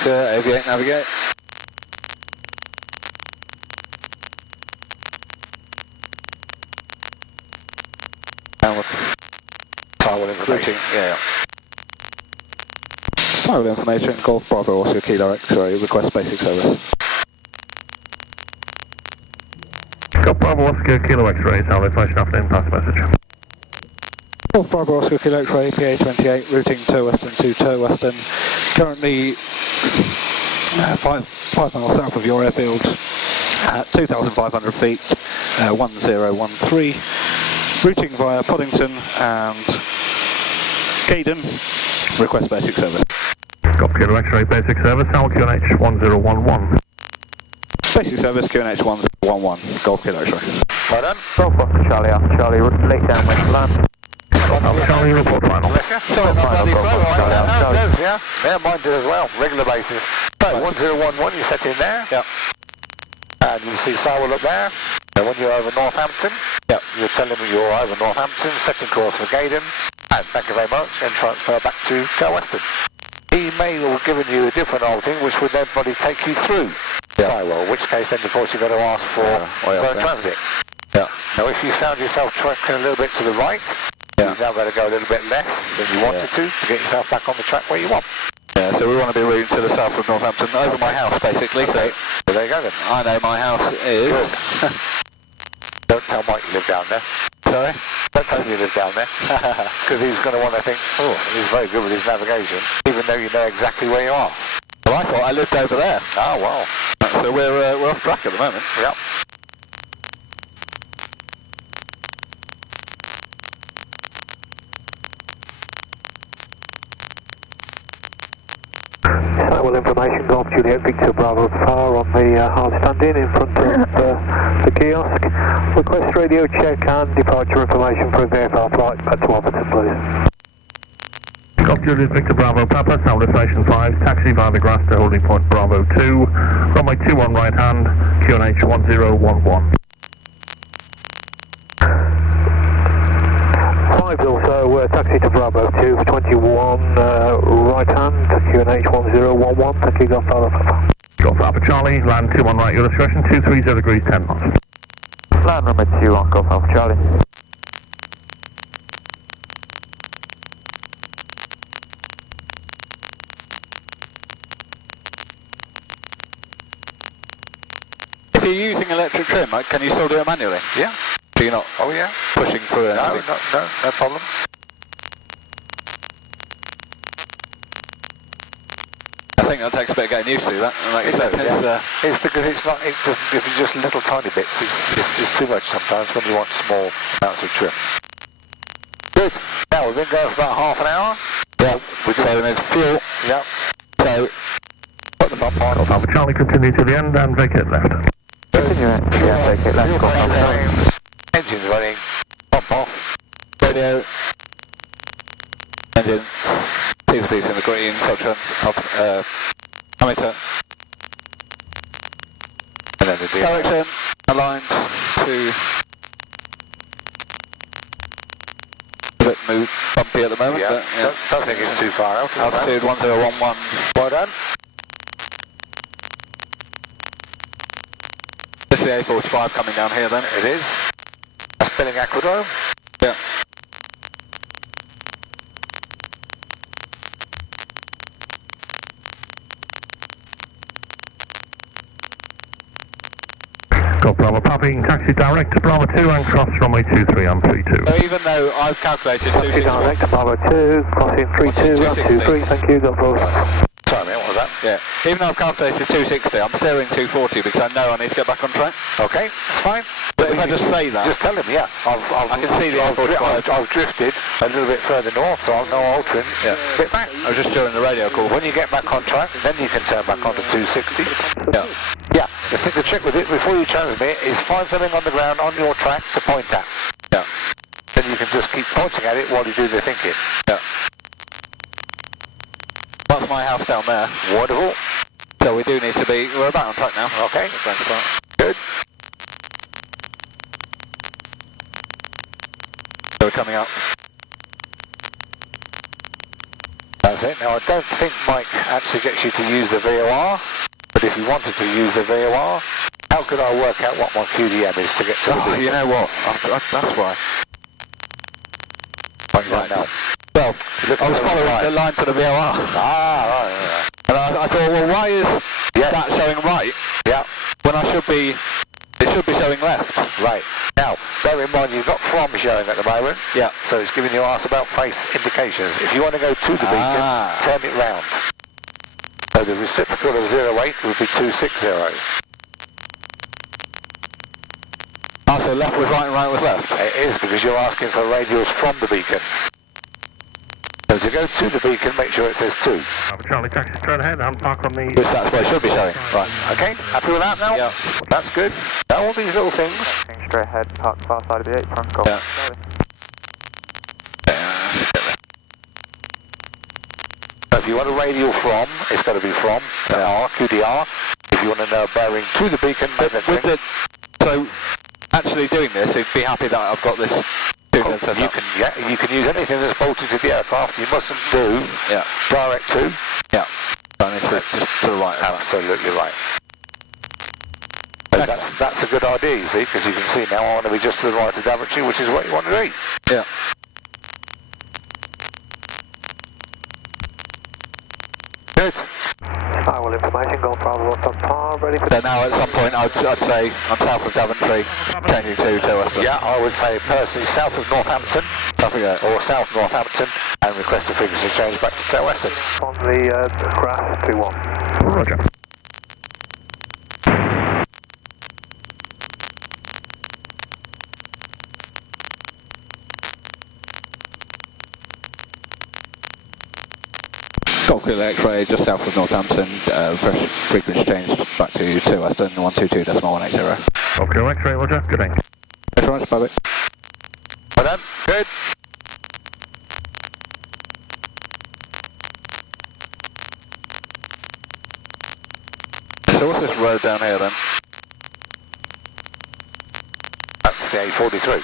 Aviate, navigate. And Sywell information. Yeah. Sywell information, Golf Bravo, also kilo X-ray, request basic service. Bravo Oscar Kilo X-ray, sound information after impasse message. Golf Bravo Oscar Kilo X-ray, PA28, routing to Western to Toe Western. Currently 5 miles south of your airfield at 2,500 feet, 1013. Routing via Podington and Gaydon. Request basic service. Golf Kilo X-ray basic service, sound QNH 1011. Basic service QNH 1011. Golf Kilo X-ray. Well done. Golf Oscar Charlie Alpha Charlie, late downwind to land. Alpha Charlie, report final. Bless you. Sorry, not bloody pro, it does, yeah. Yeah, mine did as well, regular basis. So, 1011, you set in there. Yep. And you see Sywell up there. And when you're over Northampton, yep, you're telling me you're over Northampton, setting course for Gaydon, and thank you very much, and transfer back to Go Western. He may have given you a different outing, which would then probably take you through Sywell, in which case then of course you've got to ask for zone transit. Yeah. Now if you found yourself tracking a little bit to the right, you've now got to go a little bit less than you wanted to get yourself back on the track where you want. Yeah, so we want to be routing to the south of Northampton, over my house basically. Okay. So there you go then. I know my house is... Don't tell Mike you live down there. Sorry? Don't tell him you live down there. Because he's going to want to think, oh, he's very good with his navigation, even though you know exactly where you are. Well, I thought I lived over there. Oh, wow. So we're off track at the moment. Yep. Sywell information, Golf Juliet Victor Bravo Far on the hard stand-in in front of the kiosk. Request radio check and departure information for a VFR flight back to Alberton, please. Golf Juliet Victor Bravo Papa, sound information 5, taxi via the grass to holding point Bravo 2, runway 21 right hand, QNH 1011. 5 also, taxi to Bravo 2 for 21 right hand, QNH 1011, thank you, Golf Bravo Papa. Golf Alpha Charlie, land 21 right, your discretion, 230 degrees 10 knots. Land runway 21, Golf Alpha Charlie. If you're using electric trim, can you still do it manually? Yeah. So you're not pushing through anything? No problem. I think that takes a bit of getting used to that. And like you said, it's because it's not, it doesn't, if it's just little tiny bits, it's too much sometimes when you want small amounts of trim. Good. Now we've been going for about half an hour. Yeah. We're saving it fuel. Yep. So, put the bump on. Golf Alpha Charlie, continue to the end and vacate left. Continue, yeah, vacate left, Golf Alpha Charlie. Engines running. Pump off. Radio. Engine. Piece in the green. Culture. Ammeter. And then the direction aligned to a bit bumpy at the moment. Yeah. But, yeah. Don't think it's too far out. Altitude 1011. Well done. This is the A45 coming down here then. It is. That's Billing Aquadrome. Yeah. Golf Bravo Papa, you can taxi direct to Bravo 2 and cross runway 23 and 32. So even though I've calculated Taxi direct to Bravo 2, crossing 32 and 23, thank you, Golf Bravo. Sorry mate, what was that? Yeah. Even though I've calculated 260, I'm steering 240 because I know I need to get back on track. Okay, that's fine. But if I just say that... Just tell him, yeah. I can see the A45. I've drifted a little bit further north, so I'm now altering a bit back. I was just doing the radio call. When you get back on track, then you can turn back onto 260. Yeah. Yeah, I think the trick with it, before you transmit, is find something on the ground on your track to point at. Yeah. Then you can just keep pointing at it while you do the thinking. Yeah. That's my house down there. Wonderful. So we do need to be... We're about on track now. Okay. Good. So we're coming up. That's it. Now I don't think Mike actually gets you to use the VOR, but if you wanted to use the VOR, how could I work out what my QDM is to get to the vehicle? You know what? That's why. Right now. Well, I was following the line to the VOR. Ah, right. And I thought, well, why is that showing right? Yeah. When it should should be showing left. Right. Now, bear in mind you've got from showing at the moment. Yeah. So it's giving you ask about face indications. If you want to go to the beacon, turn it round. So the reciprocal of 08 would be 260. Ah, so left was right and right was left? It is, because you're asking for radials from the beacon. So to go to the beacon, make sure it says 2. Charlie, taxi straight ahead and park on the... Which that's where it should be showing. Right. Okay, happy with that now? Yeah. That's good. Now all these little things... Straight ahead, park far side of the 8 front, go. Yeah. So if you want a radial from, it's got to be from, R, QDR. If you want to know a bearing to the beacon, so actually doing this, you'd be happy that I've got this... you can use anything that's bolted to the aircraft. You mustn't do direct to. Yeah. Just to the right. Absolutely right. So that's a good idea, you see, because you can see now I want to be just to the right of Daventry, which is what you want to do. Yeah. Good. Sywell information, Golf Bravo on par, ready for... So now at some point I'd say I'm south of Daventry, changing to Western. Yeah, I would say personally south of Northampton, or south Northampton, and request a frequency change back to Western. On the grass, 2-1. Roger. Golf Kilo X-ray just south of Northampton, fresh frequency change back to Western, 122.180. Golf Kilo X-ray, Roger, good day. Thanks very much, bye-bye. Well done, good. So what's this road down here then? That's the A43.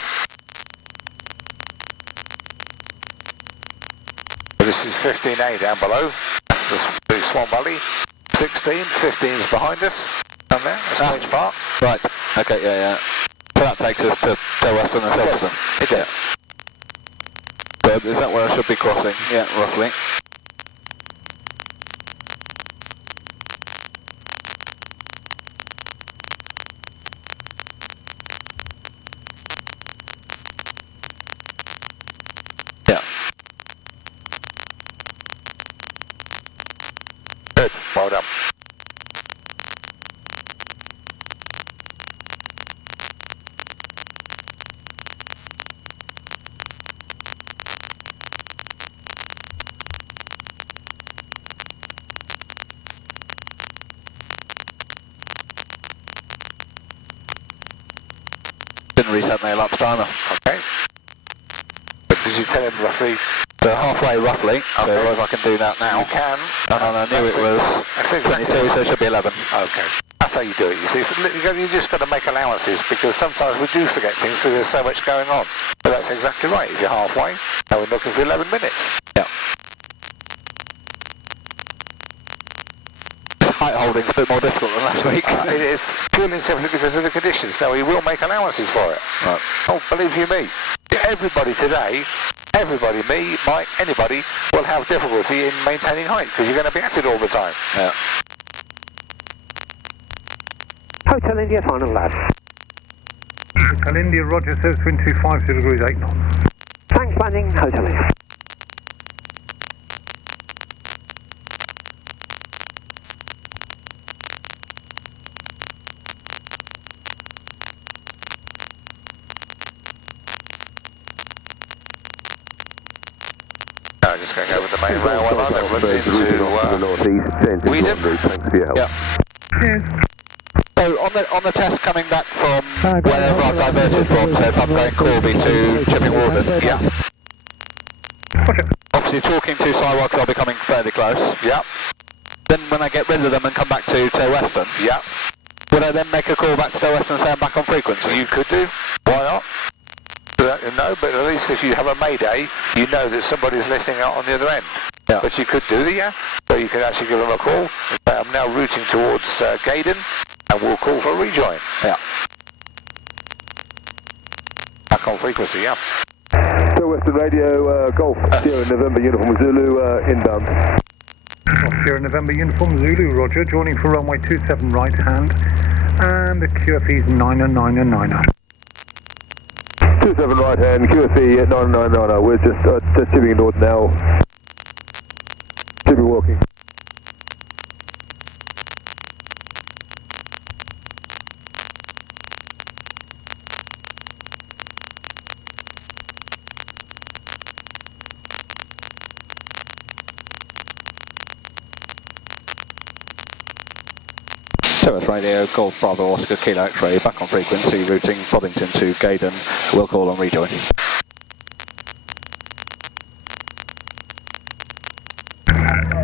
This is 15A down below. That's the Swan Valley. 16, 15's behind us. Down there, that's Grange Park. Right, okay, yeah. So that takes us to Western and Silverstone. It does. So is that where I should be crossing? Yeah, roughly. Yeah. Good, well done. Didn't reset my elapsed timer. Okay. But did you tell him roughly? So halfway roughly, so if I can do that now. You can. And I knew it was 22, so it should be 11. Okay. That's how you do it, you see. You just got to make allowances, because sometimes we do forget things because there's so much going on. But that's exactly right. If you're halfway, now we're looking for 11 minutes. Yeah. Height holding's a bit more difficult than last week. It is, purely and simply because of the conditions. Now, we will make allowances for it. Right. Oh, believe you me. Everybody today, everybody, me, Mike, anybody, will have difficulty in maintaining height, because you're going to be at it all the time. Yeah. Hotel India, final lap. Hotel India, Roger, says wind 250 degrees 8 knots. Thanks, landing, Hotel India. No, just going over the main railway line that runs into Gaydon. Thanks for your help. Yeah. So on the test coming back from wherever I've diverted from, so if I'm going Corby to Chipping Warden, obviously talking to Sywell because I'll be coming fairly close. Yeah. Then when I get rid of them and come back to Western, would I then make a call back to Western and say I'm back on frequency? You could do. Why not? No, but at least if you have a mayday, you know that somebody's listening out on the other end. Yeah. But you could do that, so you could actually give them a call. I'm now routing towards Gaydon, and we'll call for a rejoin. Yeah. Back on frequency, yeah. So Western Radio, Golf, Sierra November, Uniform Zulu, inbound. Sierra November, Uniform Zulu, Roger, joining for runway 27 right hand. And the QFE's 909. 27 right hand, QFE 990. We're just tipping north now. Should be walking. Service radio, Golf Bravo Oscar Kilo X-ray, back on frequency, routing Podington to Gaydon. We'll call on rejoin.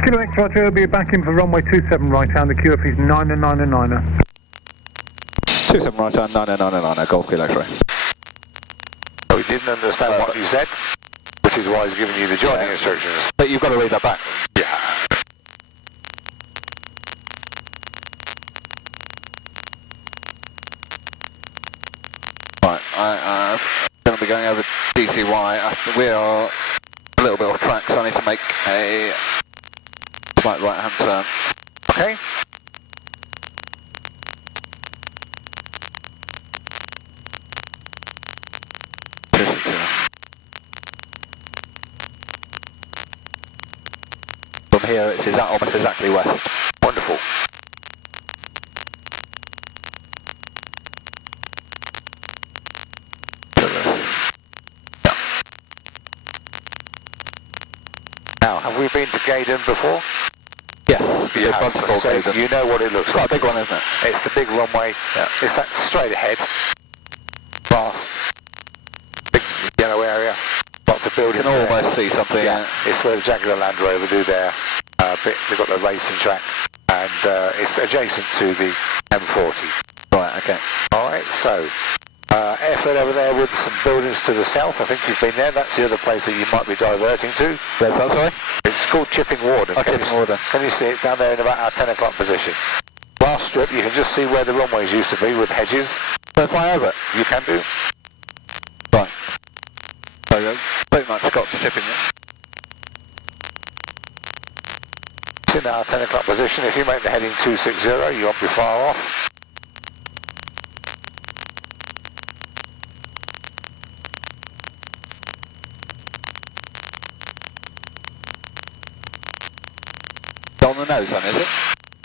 Kilo X Roger, will be back in for runway 27 right hand, the QFE's 909. 27 right hand, 999, Golf Kilo X-ray. So we didn't understand what you said, which is why he's giving you the joining instructions. But you've got to read that back. Yeah. Right, I'm going to be going over DCY. We are a little bit off track, so I need to make a slight right hand turn. Okay. From here it's almost exactly west. Wonderful. Now, have we been to Gaydon before? Yes, You have, so you know what it looks like. It's quite a big one, isn't it? It's the big runway. Yeah. It's that straight ahead. Vast. Big yellow area. Lots of buildings. You can there. almost see something. Yeah, it's where the Jaguar Land Rover do their bit. They've got the racing track, and it's adjacent to the M40. Right, okay. Alright, so airfield over there with some buildings to the south. I think you've been there. That's the other place that you might be diverting to. Where's that, sorry? It's called Chipping Warden. Oh, Chipping Warden. Can you see it down there in about our 10 o'clock position? Last strip, you can just see where the runways used to be with hedges. So fly over it? You can do. Right. So pretty much got to Chipping. It's in our 10 o'clock position. If you make the heading 260, you won't be far off. On the nose then, is it?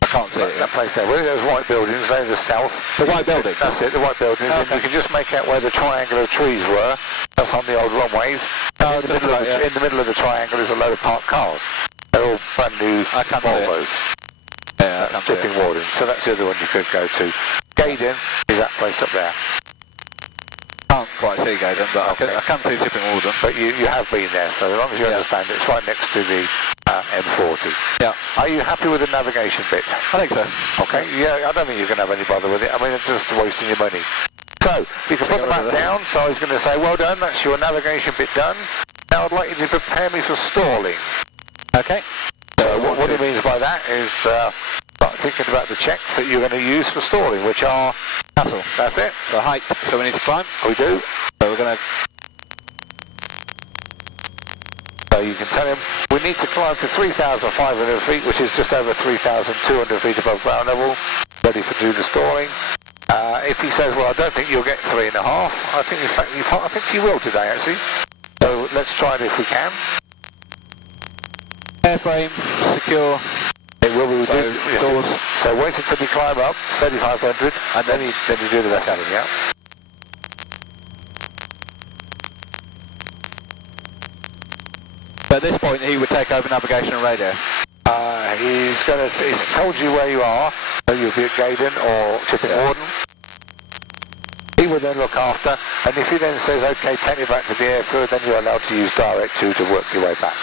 I can't see it. That place there, where those white buildings, they're the south. The white building? That's it, the white buildings. Oh, And you can just make out where the triangle of trees were. That's on the old runways. Oh, in the middle of the triangle is a load of parked cars. They're all brand new Volvos. Yeah, that's Chipping Warden. So that's the other one you could go to. Gaydon is that place up there. Can't quite see Gaydon, but Okay. I can see Chipping Warden. But you have been there, so as long as you understand, it's right next to the M40. Yeah. Are you happy with the navigation bit? I think so. Okay, yeah, I don't think you're going to have any bother with it. I mean, it's just wasting your money. So, you can put the map down, so I was going to say, well done, that's your navigation bit done. Now I'd like you to prepare me for stalling. Okay. So what he means by that is start thinking about the checks that you're going to use for stalling, which are... Castle. That's it. So height, so we need to climb. We do. So we're going to... So you can tell him we need to climb to 3,500 feet, which is just over 3,200 feet above ground level, ready for do the stalling. If he says, well, I don't think you'll get 3.5, I think in fact I think you will today actually. So let's try it if we can. Airframe, secure. It will be So, doors. So wait until we climb up 3,500, and then you do the rest of it. Yeah. But at this point he would take over navigation and radio. He's told you where you are, so you'll be at Gaydon or Chipping Warden. He will then look after, and if he then says, okay, take me back to the airfield, then you're allowed to use Direct 2 to work your way back.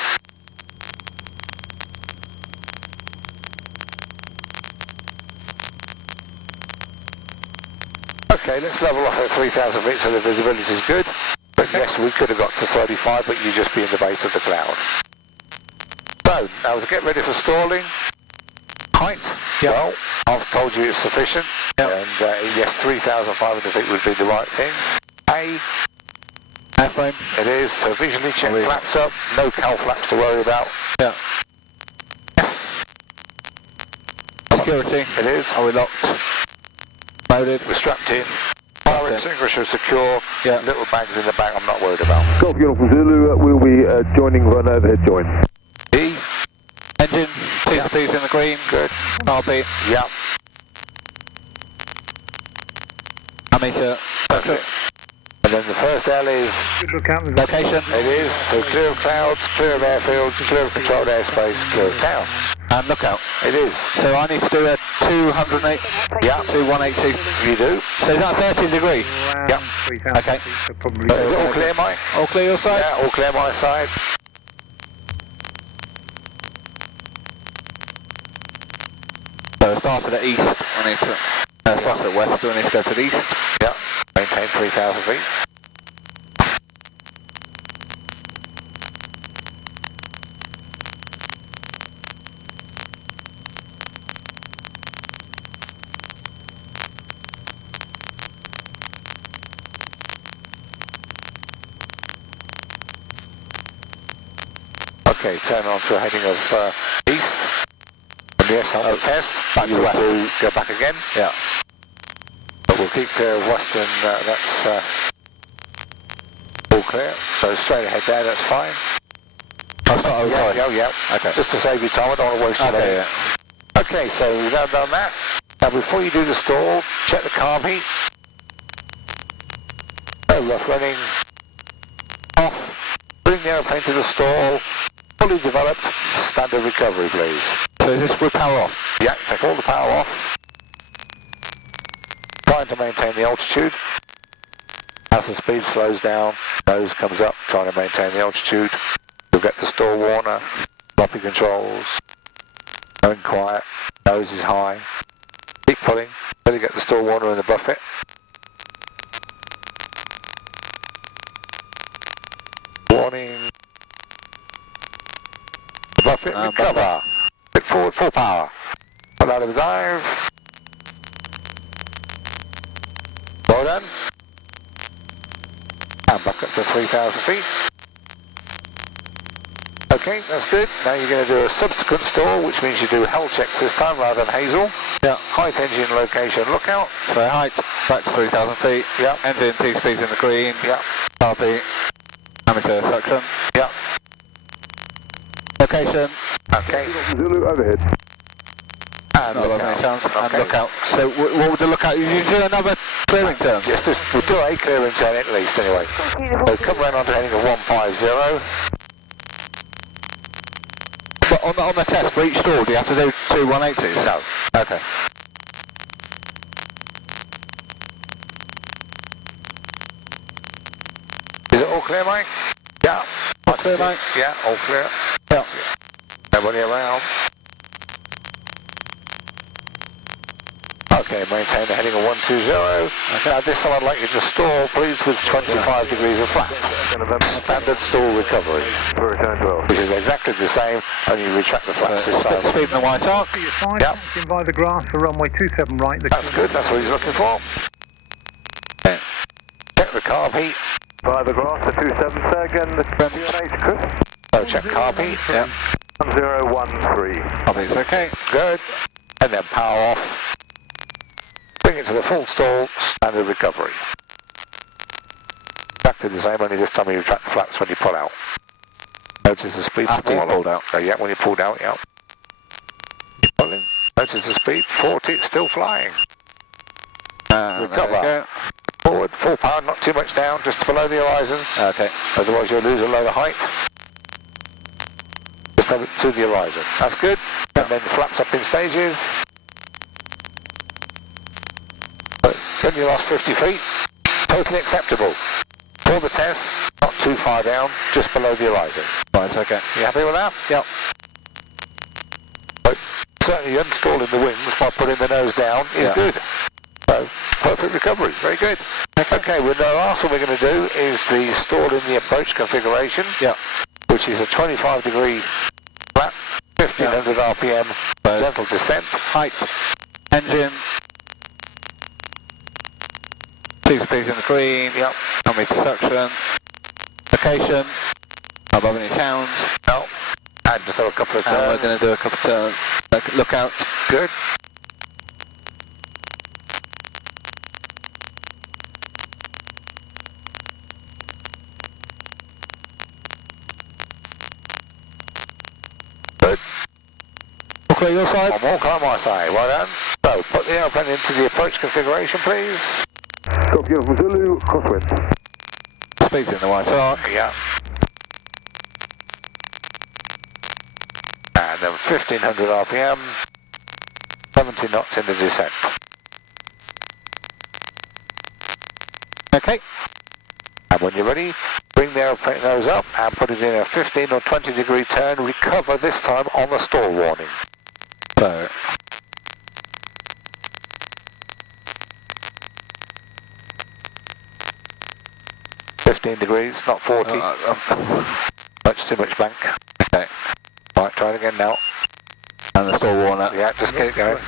Okay, let's level off at 3,000 feet so the visibility is good. But yes, we could have got to 35, but you'd just be in the base of the cloud. So, now to get ready for stalling. Height, well, I've told you it's sufficient. And yes, 3,500 feet would be the right thing. Airframe. It is, so visually check flaps up, no cowl flaps to worry about. Yeah. Yes. Security. It is. Are we locked? Loaded. We're strapped in. Fire extinguisher secure. Yeah. Little bags in the back, I'm not worried about. Golf Uniform Zulu, we'll be joining for an overhead join. E. Engine, T-speeds in the green. Good. RB. Yeah. Ammeter. That's it. And then the first L is location. It is. So clear of clouds, clear of airfields, clear of controlled airspace, clear of town. And lookout. It is. So I need to do a 208. Yeah. 180. You do. So is that 30 degree? Yeah. Okay. Is it all clear, Mike? All clear your side? Yeah, all clear my side. So start at the east. I need to start at the west. So I need to go to the east. Yeah. Maintain 3,000 feet. Okay, turn on to a heading of east. And yes, on the test, you will do go back again. Yeah. But we'll keep clear of western, that's all clear. So straight ahead there, that's fine. Yeah. Okay. Just to save you time, I don't want to waste your day. Yeah. Okay, so we've now done that. Now before you do the stall, check the carb heat. No rough running. Off. Bring the aeroplane to the stall. Fully developed. Standard recovery, please. So is this with power off? Yeah, take all the power off. Trying to maintain the altitude. As the speed slows down, nose comes up, trying to maintain the altitude. You'll get the stall warner, floppy controls, going quiet, nose is high. Keep pulling, really get the stall warner in the buffet. Warning. Buffet, recover. Bit forward, full power. Pull out of the dive. Well done. And back up to 3,000 feet. Okay, that's good. Now you're going to do a subsequent stall, which means you do hull checks this time rather than Hazel. Yeah. Height, engine, location, lookout. So height, back to 3,000 feet. Yeah. Engine, T-speeds in the green. Yeah. RB, amateur suction. Yeah. Location. Okay. Zulu overhead. And lookout. And lookout. So what would the lookout? You do another clearing turn? Just we'll do a clearing turn at least anyway. So come round onto heading of 150. But on the test for each stall, do you have to do two 180s? No. Okay. Is it all clear, Mike? Yeah. All clear, Mike? Yeah, all clear. Yeah. Nobody around. Okay, maintain the heading of 120. Okay. Now this time I'd like you to stall, please, with 25 degrees of flap. Standard stall recovery. Which is exactly the same, only you retract the flaps this time. Speed in the white arc. Yep. By the grass for runway 27 right. That's good, that's what he's looking for. Okay. Check the carb heat. By the grass to 27 second, the 28 Chris. So check carb heat. Yeah. 1013. Obviously, okay. Good. And then power off. Bring it to the full stall, standard recovery. Exactly the same, only this time you retract the flaps when you pull out. Notice the speed After you pulled out. Oh, yeah, when you pulled out, yeah. Pulling. Notice the speed, 40, it's still flying. Recover. Forward, full power, not too much down, just below the horizon. Okay. Otherwise you'll lose a load of height. Just have it to the horizon. That's good. And then flaps up in stages. Then you lost 50 feet. Totally acceptable. For the test, not too far down, just below the horizon. Right, okay. You happy with that? Yep. But certainly uninstalling the wings by putting the nose down is good. So, perfect recovery. Very good. Okay, well, the last one we're going to do is the stall in the approach configuration. Yeah. Which is a 25 degree flap, 1500 RPM, gentle descent. Height, engine, T-speeds in the green. Yep. Ammeter suction. Location, above any towns. No. And just have a couple of turns. And we're going to do a couple of turns. Look out. Good. clear your side. One more clear my side, well done. So, put the aeroplane into the approach configuration, please. Stop Uniform Zulu, crosswind. Speed's in the right arc. Yeah. And then 1500 RPM, 70 knots in the descent. Okay. And when you're ready, bring the aeroplane nose up and put it in a 15 or 20 degree turn, recover this time on the stall warning. So, degrees, not 40. Much too much bank. Okay. Right, try it again now. And the stall warner. Yeah, just get it going.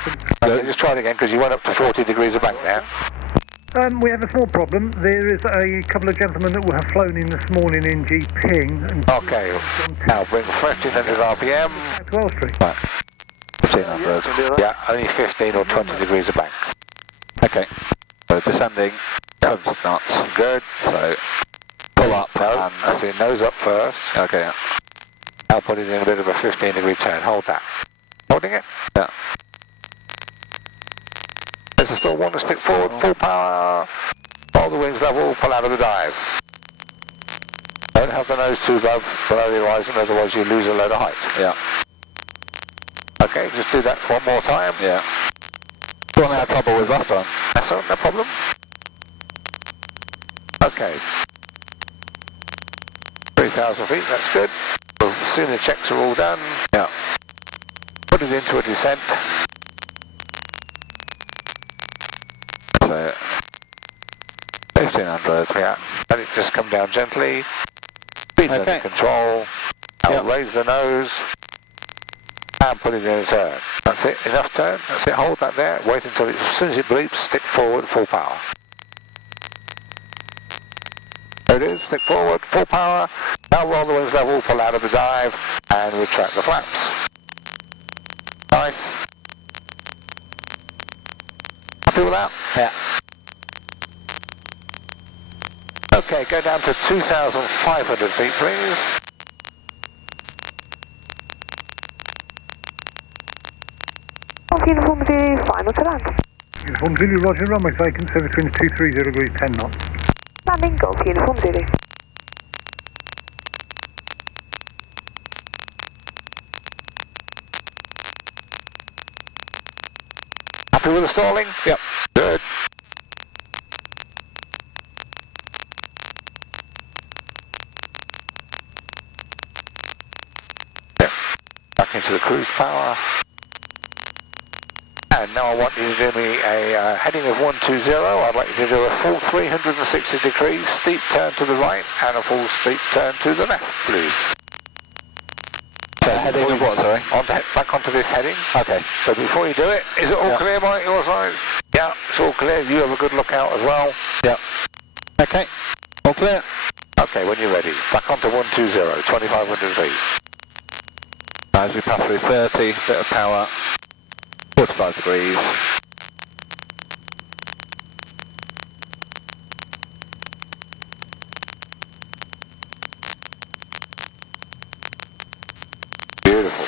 Okay, just try it again because you went up to 40 degrees of bank there. We have a small problem. There is a couple of gentlemen that have flown in this morning in G-Ping. And okay, now bring 1500 RPM. To Wall Street. Right. 1500. Yeah, only 15 or 20 degrees of bank. Okay. So descending, 70 knots. Good. So pull up. No, that's it, nose up first. Okay, yeah. Now put it in a bit of a 15 degree turn. Hold that. Holding it? Yeah. There's a still one to stick forward, full power. Hold the wings level, pull out of the dive. Don't have the nose too low below the horizon, otherwise you lose a load of height. Yeah. Okay, just do that one more time. Yeah. The one I had trouble with last time. That's all, no problem. Okay. 3,000 feet, that's good. Well, as soon as the checks are all done, yeah. Put it into a descent. So 1500. Yeah. Let it just come down gently. Speed's under control. Now raise the nose and put it in a turn. That's it. Enough turn. That's it. Hold that there. Wait until it, as soon as it bleeps, stick forward, full power. There it is. Stick forward, full power. Now roll the wings level, pull out of the dive, and retract the flaps. Nice. Happy with that? Yeah. Okay, go down to 2,500 feet, please. Uniform Zulu, final to land. Uniform Zulu, roger, runway vacant, service between 230 degrees 10 knots. Landing, Golf Uniform Zulu. Happy with the stalling? Yep. Good. Yep. Back into the cruise power. And now I want you to do me a heading of 120. I'd like you to do a full 360 degrees steep turn to the right and a full steep turn to the left, please. So heading of what, sorry? Back onto this heading. Okay. So before you do it, is it all clear, Mike, your side? Yeah, it's all clear. You have a good look out as well. Yeah. Okay. All clear. Okay, when you're ready. Back onto 120, 2,500 feet. As we pass through 30, bit of power. 45 degrees. Beautiful.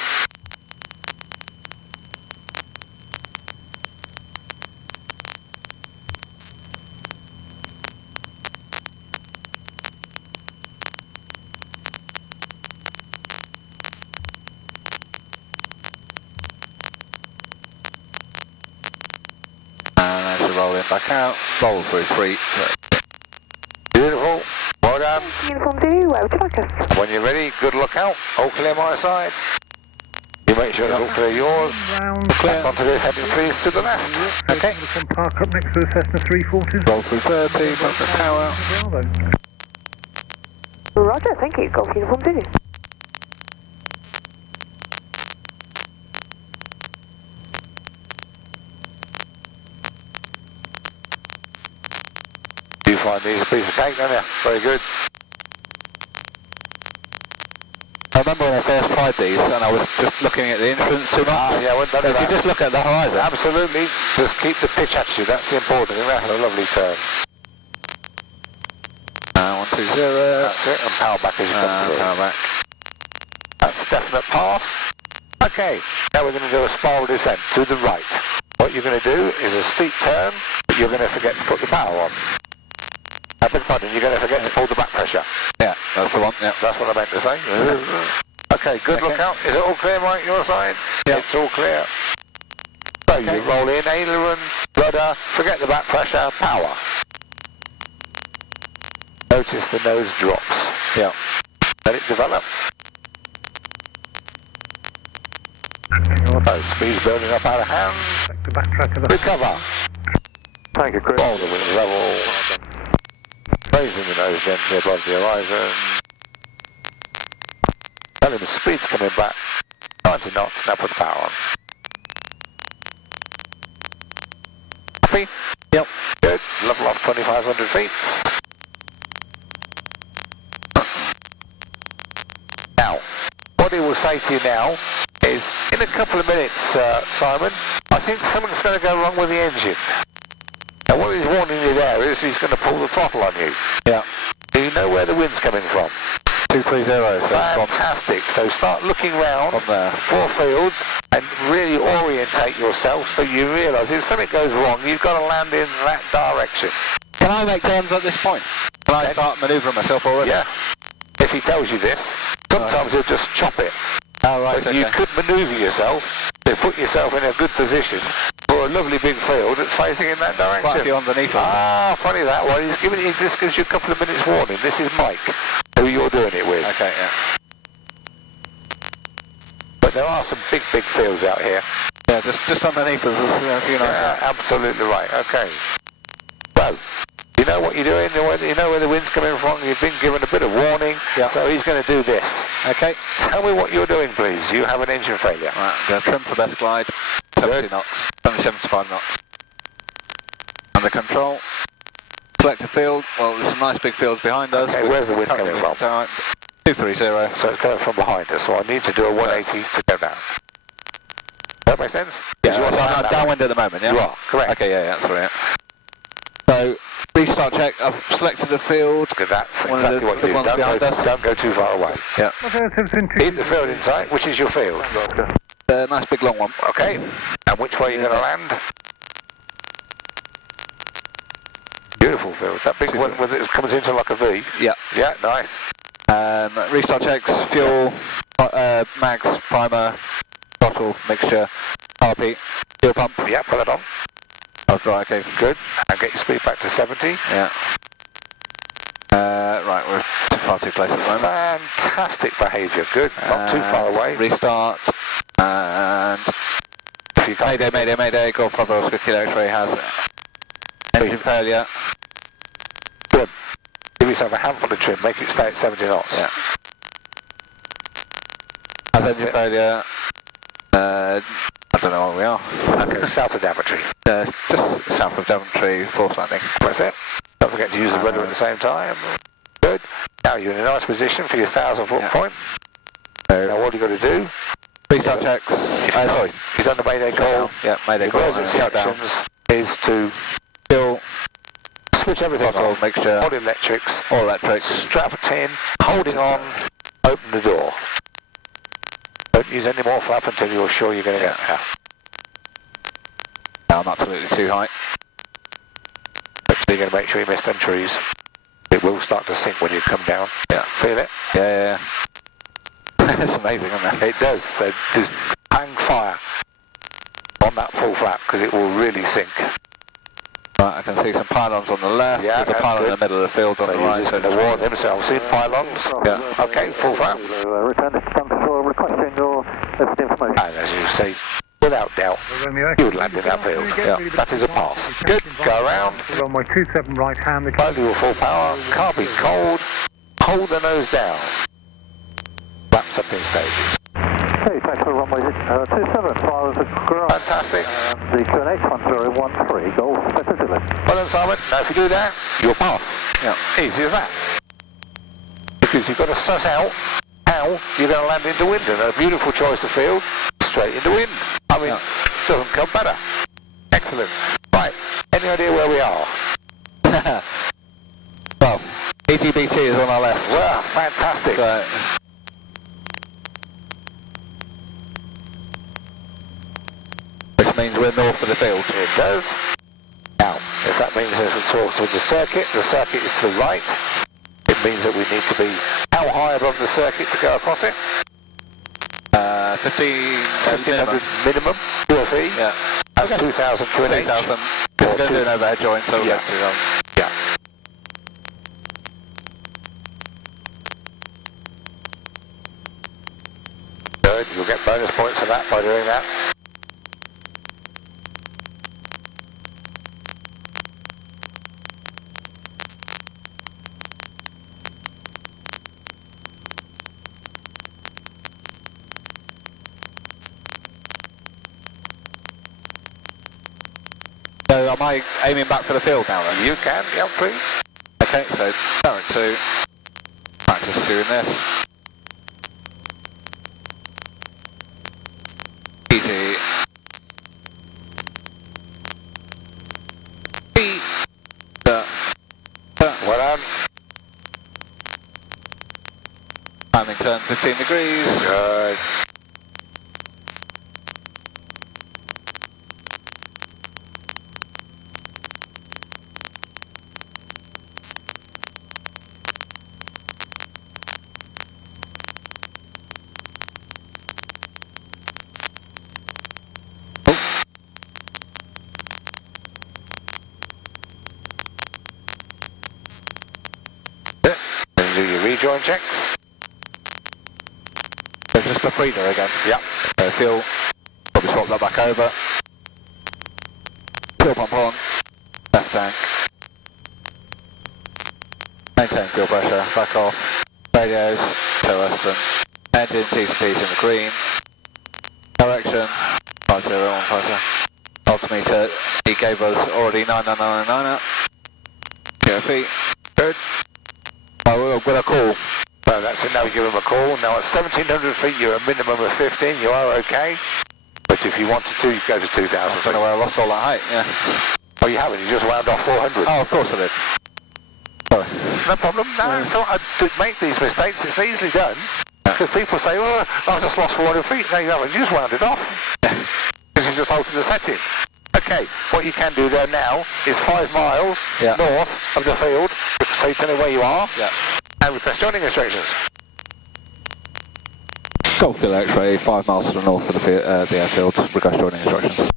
Rolling back out, roll through 3. Beautiful, well done. Uniform Zulu, where would you like us? When you're ready, good look out. All clear my side. You make sure it's all clear yours. Back onto this heading please to the left. Okay. Park up next to the Cessna 340s. Roll through 30, put the power. Roger, thank you. Golf Uniform Zulu. You find these a piece of cake, don't you? Very good. I remember when I first tried these and I was just looking at the entrance too much. Yeah, I wouldn't done if that. you just look at the horizon. Absolutely. Just keep the pitch attitude. That's the important thing. That's a lovely turn. 120. That's it. And power back as you come through. Power back. That's definite pass. Okay, now we're going to do a spiral descent to the right. What you're going to do is a steep turn, but you're going to forget to put the power on. I beg your pardon, you're going to forget to pull the back pressure. Yeah, that's the one, yeah. That's what I meant to say. Okay, good look out. Is it all clear, Mike, your side? Yeah. It's all clear. So you roll in, aileron, rudder, forget the back pressure, power. Notice the nose drops. Yeah. Let it develop. Oh, speed's building up out of hand. The backtrack of the... Recover. Thank you, Chris. Roll the wings level. Raising the nose gently above the horizon. Tell him the speed's coming back. 90 knots, now put the power on. Happy? Yep. Good. Level off 2,500 feet. Now, what he will say to you now is, in a couple of minutes, Simon, I think something's going to go wrong with the engine. Now what he's warning you there is he's going to pull the throttle on you. Yeah. Do you know where the wind's coming from? 230. Fantastic. So start looking round on there. 4 fields and really orientate yourself so you realise if something goes wrong, you've got to land in that direction. Can I make turns at this point? Can I start manoeuvring myself already? Yeah. If he tells you this, sometimes he'll just chop it. Oh, right, But you could manoeuvre yourself to put yourself in a good position for a lovely big field that's facing in that direction. Right underneath us. Ah, funny that one. He's giving it, just gives you a couple of minutes warning. This is Mike, who you're doing it with. Okay, yeah. But there are some big fields out here. Yeah, just underneath us. Yeah, absolutely right. Okay. So, you know what you're doing, you know where the wind's coming from, you've been given a bit of warning, so he's going to do this. Okay. Tell me what you're doing, please. You have an engine failure. Right, I'm going to trim for best glide, 70 knots, 75 knots. Under control. Select a field, well there's some nice big fields behind us. Okay, where's the wind coming from? 230. So it's coming from behind us, so I need to do a 180 to go down. That make sense? Yeah, so I'm downwind at the moment, yeah? You are, correct. Okay, yeah, that's right. So, restart check, I've selected the field. Good, that's exactly what you do. Don't go too far away. Yeah. Keep the field in sight, which is your field? Nice big long one. Okay, and which way are you going to land? Beautiful field. That big one with it comes into like a V? Yeah. Yeah, nice. Restart checks, fuel, mags, primer, throttle, mixture, RP, fuel pump. Yeah, put that on. Oh, dry, okay. Good. And get your speed back to 70. Yeah. Right, we're far too close at the moment. Fantastic behaviour. Good. Not too far away. Restart. And... Mayday. Golf Bravo Oscar Kilo X-ray has engine failure. Good. Give yourself a handful of trim. Make it stay at 70 knots. Yeah. Has engine failure. I don't know where we are. Okay, south of Daventry. Just south of Daventry, force landing. That's it. Don't forget to use the rudder at the same time. Good. Now you're in a nice position for your 1,000-foot point. Now what you got to do? Restart checks. Sorry. He's done the Mayday call. Yeah, Mayday call. Emergency actions is to switch everything off. Mixture. All electrics. All electrics. Strap it in. Holding on. Open the door. Don't use any more flap until you're sure you're going to get there. No, I'm absolutely too high. So you're going to make sure you miss them trees. It will start to sink when you come down. Yeah. Feel it? Yeah. It's amazing, isn't it? It does. So just hang fire on that full flap because it will really sink. Right, I can see some pylons on the left. Yeah, there's a pylon in the middle of the field on the right. So to warn himself. See pylons? Yeah. Okay, full flap. Return to stand for requesting your information. And as you say, without doubt, you would land in that field. Yeah. That is a pass. Good. Go around. Runway 27 right hand. Only with full power. Can't be cold. Hold the nose down. Flaps up in stages. Okay, thanks for runway 27. Fire the garage. Fantastic. The QNH 1013 Golf specifically. Well done, Simon. Now if you do that, you'll pass. Yeah. Easy as that. Because you've got to suss out how you're going to land into wind. And a beautiful choice of field, straight into wind. I mean, doesn't come better. Excellent. Right, any idea where we are? Well, ETBT is on our left. Well, fantastic. That means we're north of the field. It does. Now, if that means there's a source with the circuit is to the right. It means that we need to be how high above the circuit to go across it? 1500 minimum QFE. Yeah. That's 2000 QNH. 2000. We're going to do an overhead joint, so we'll yeah. go to Yeah. Good. You'll get bonus points for that by doing that. So am I aiming back for the field now then? You can, yeah, please. Okay, so direct to practice doing this. Easy. Well done. Timing turn 15 degrees. Good. Then do your rejoin checks. So just the FREDA again. Yep. So fuel, probably swap that back over. Fuel pump on, left tank. Maintain fuel pressure, back off. Radios, to Western. Engine, T's and P's in the green. Direction, 5015. Altimeter, he gave us already 9999 up. QFE, good. We're going to call. So that's it, now we give them a call. Now at 1700 feet you're a minimum of 15, you are okay. But if you wanted to, you go to 2000 I feet. don't know where I lost all that height, yeah. Oh, you haven't, you just wound off 400. Oh, of course I did. No problem, no, so I make these mistakes, it's easily done. Because people say, oh, I just lost 400 feet. No, you haven't, you just wound it off. Because you just altered the setting. Okay, what you can do there now is 5 miles north of the field, so you tell me where you are, and request joining instructions. Golf Kilo X-ray, 5 miles to the north of the airfield, request joining instructions.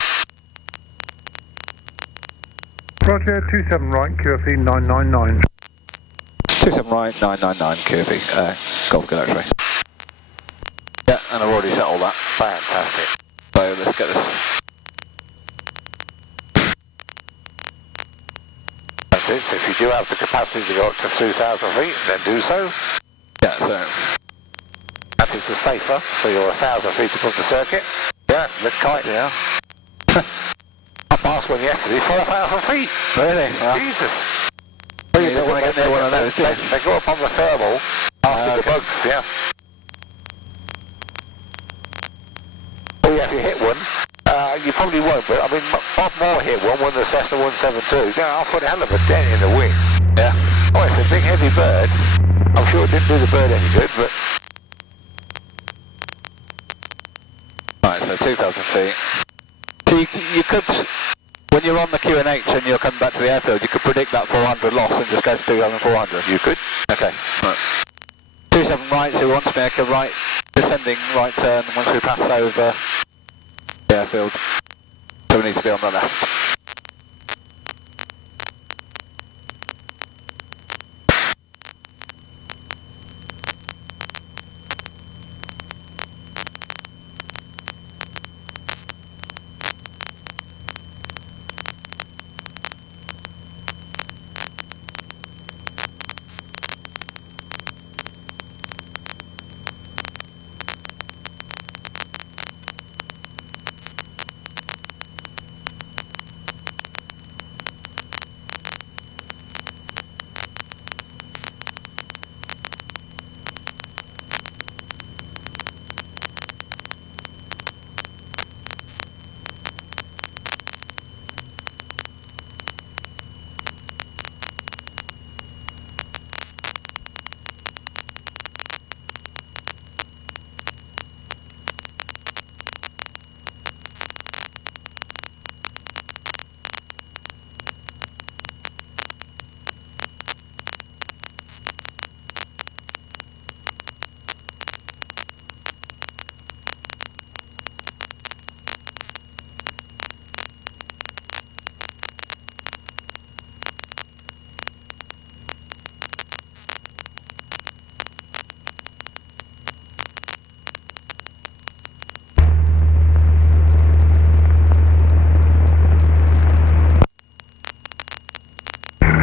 Roger, 27 right, QFE 999. 27 right, 999 QFE, Golf Kilo X-ray. Yeah, and I've already set all that. Fantastic. So let's get this. That's it, so if you do have the capacity to go up to 2000 feet, then do so. Yeah, so that is the safer, so you're 1000 feet above the circuit. Yeah, look kite, yeah. I passed one yesterday, 4,000 feet. Really? Jesus. Well, you don't want to get near one of those, do you? They go up on the thermal after the bugs, yeah. Oh yeah, if you hit one, you probably won't, but I mean, Bob Moore hit one when the Cessna 172. Yeah, I'll put a hell of a dent in the wing. Yeah. Oh, it's a big heavy bird. I'm sure it didn't do the bird any good, but... Right, so 2,000 feet. So you could, when you're on the QNH and you're coming back to the airfield, you could predict that 400 loss and just go to 2,400. You could. Okay. Right. 27 right, so we want to make a right, descending right turn once we pass over the airfield. So we need to be on the left.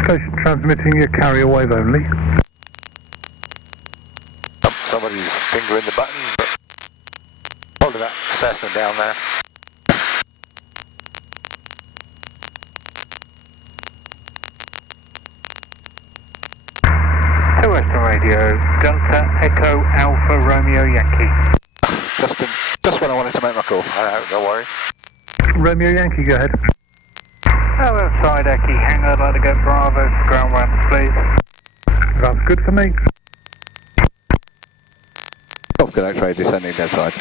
Station transmitting your carrier wave only. Somebody's fingering the button, but probably that Cessna down there. To Western Radio, Delta Echo Alpha Romeo Yankee. Just when I wanted to make my call. Don't worry. Romeo Yankee, go ahead. Outside Ecky hangar, I'd like to go Bravo for ground ramps, please. That's good for me. Golf Good X-ray descending dead side.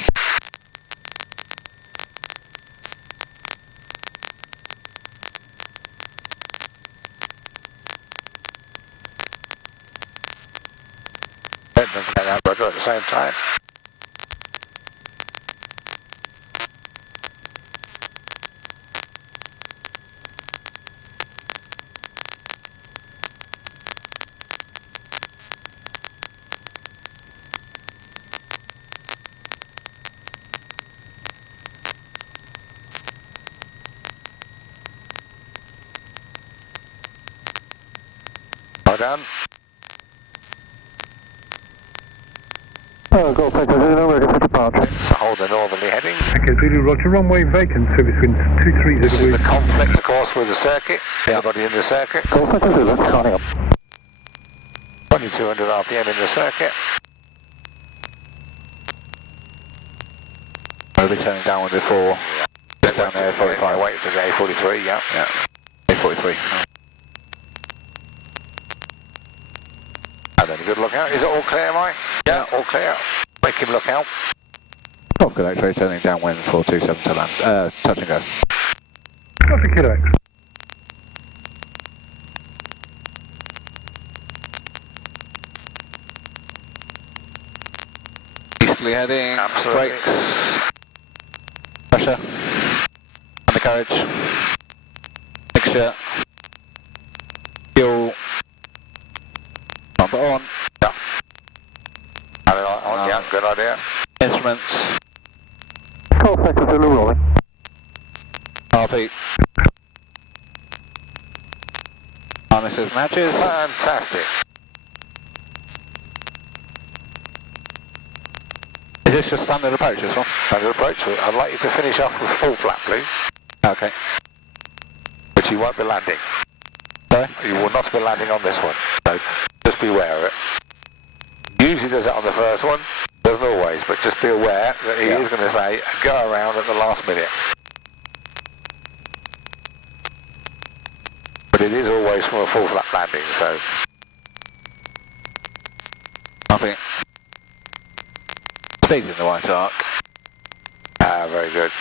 Don't forget that rudder at the same time. Well done. Golf Echo Zulu, ready for departure. So hold the northerly heading. Okay, Zulu, roger, runway vacant, service wind 230 This is degrees. the conflict, of course, with the circuit. Everybody in the circuit. Golf Echo Zulu, signing up. 2200 RPM in the circuit. I'll be turning downward before. Get down there, 45. Wait for the A43, yeah. A43. And then a good look out. Is it all clear, Mike? Yeah, all clear. Make him look out. Golf Good X-ray turning downwind 427 to land. Touch and go. Copy, Kilo X. Easterly heading. Absolutely. Brakes. Pressure. Undercarriage. Mixture. Fuel. Number on. Yeah. Yeah, good idea. Instruments. Golf Echo Zulu rolling. RP. Harnesses and hatches. Fantastic. Is this just standard approach, this one? Standard approach. I'd like you to finish off with full flap, please. Okay. Which you won't be landing. Sorry? You will not be landing on this one. So just be aware of it. Usually does it on the first one. Doesn't always, but just be aware that he is going to say, go around at the last minute. But it is always from a full flap landing, so... Nothing. Speed's in the right arc. Very good.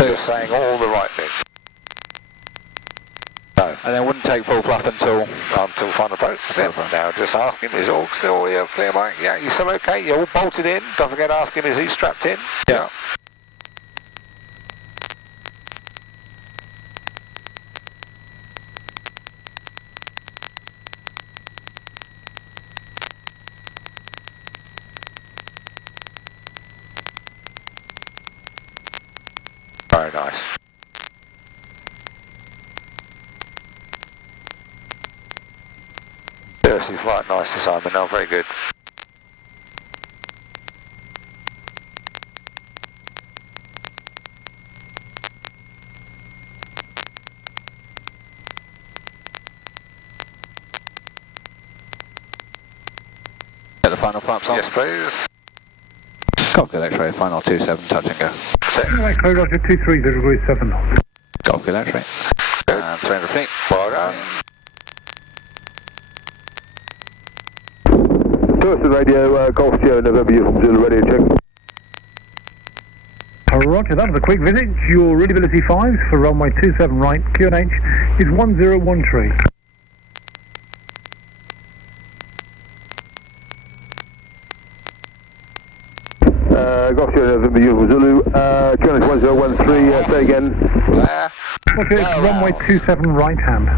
You're saying all the right things. No. And then wouldn't take full flap until Final approach. Now just ask him, is all still clear, Mike? Yeah, you still okay? You're all bolted in. Don't forget to ask him, is he strapped in? Yeah. Very nice. Seriously, flight nicely, Simon. No, very good. Get the final flaps on. Yes, please. Golf Good X-ray, final 27, touch and go. Echo, roger, 230 degrees 7 knots. Golf Good X-ray. And 300 feet. Well done. Western Radio, Golf Sierra November Uniform Zulu, radio check. Roger, that was a quick visit. Your readability 5s for runway 27 right, QNH is 1013. Golf Sierra November Uniform Zulu, QNH 1013, say again. There. Okay, it's runway 27 right hand.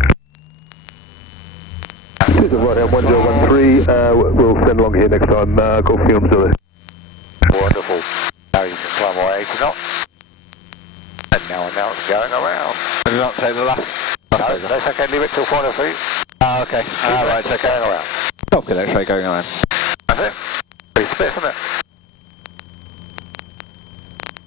This is right hand 1013, we'll send along here next time, Golf Uniform Zulu. Wonderful. Now you can climb away 80 knots. And now it's going around. Will you not take the last? No, that's okay, leave it till 400 feet. Ah, okay. Right, it's going around. Golf Kilo X-ray going around. That's it. Pretty split, isn't it?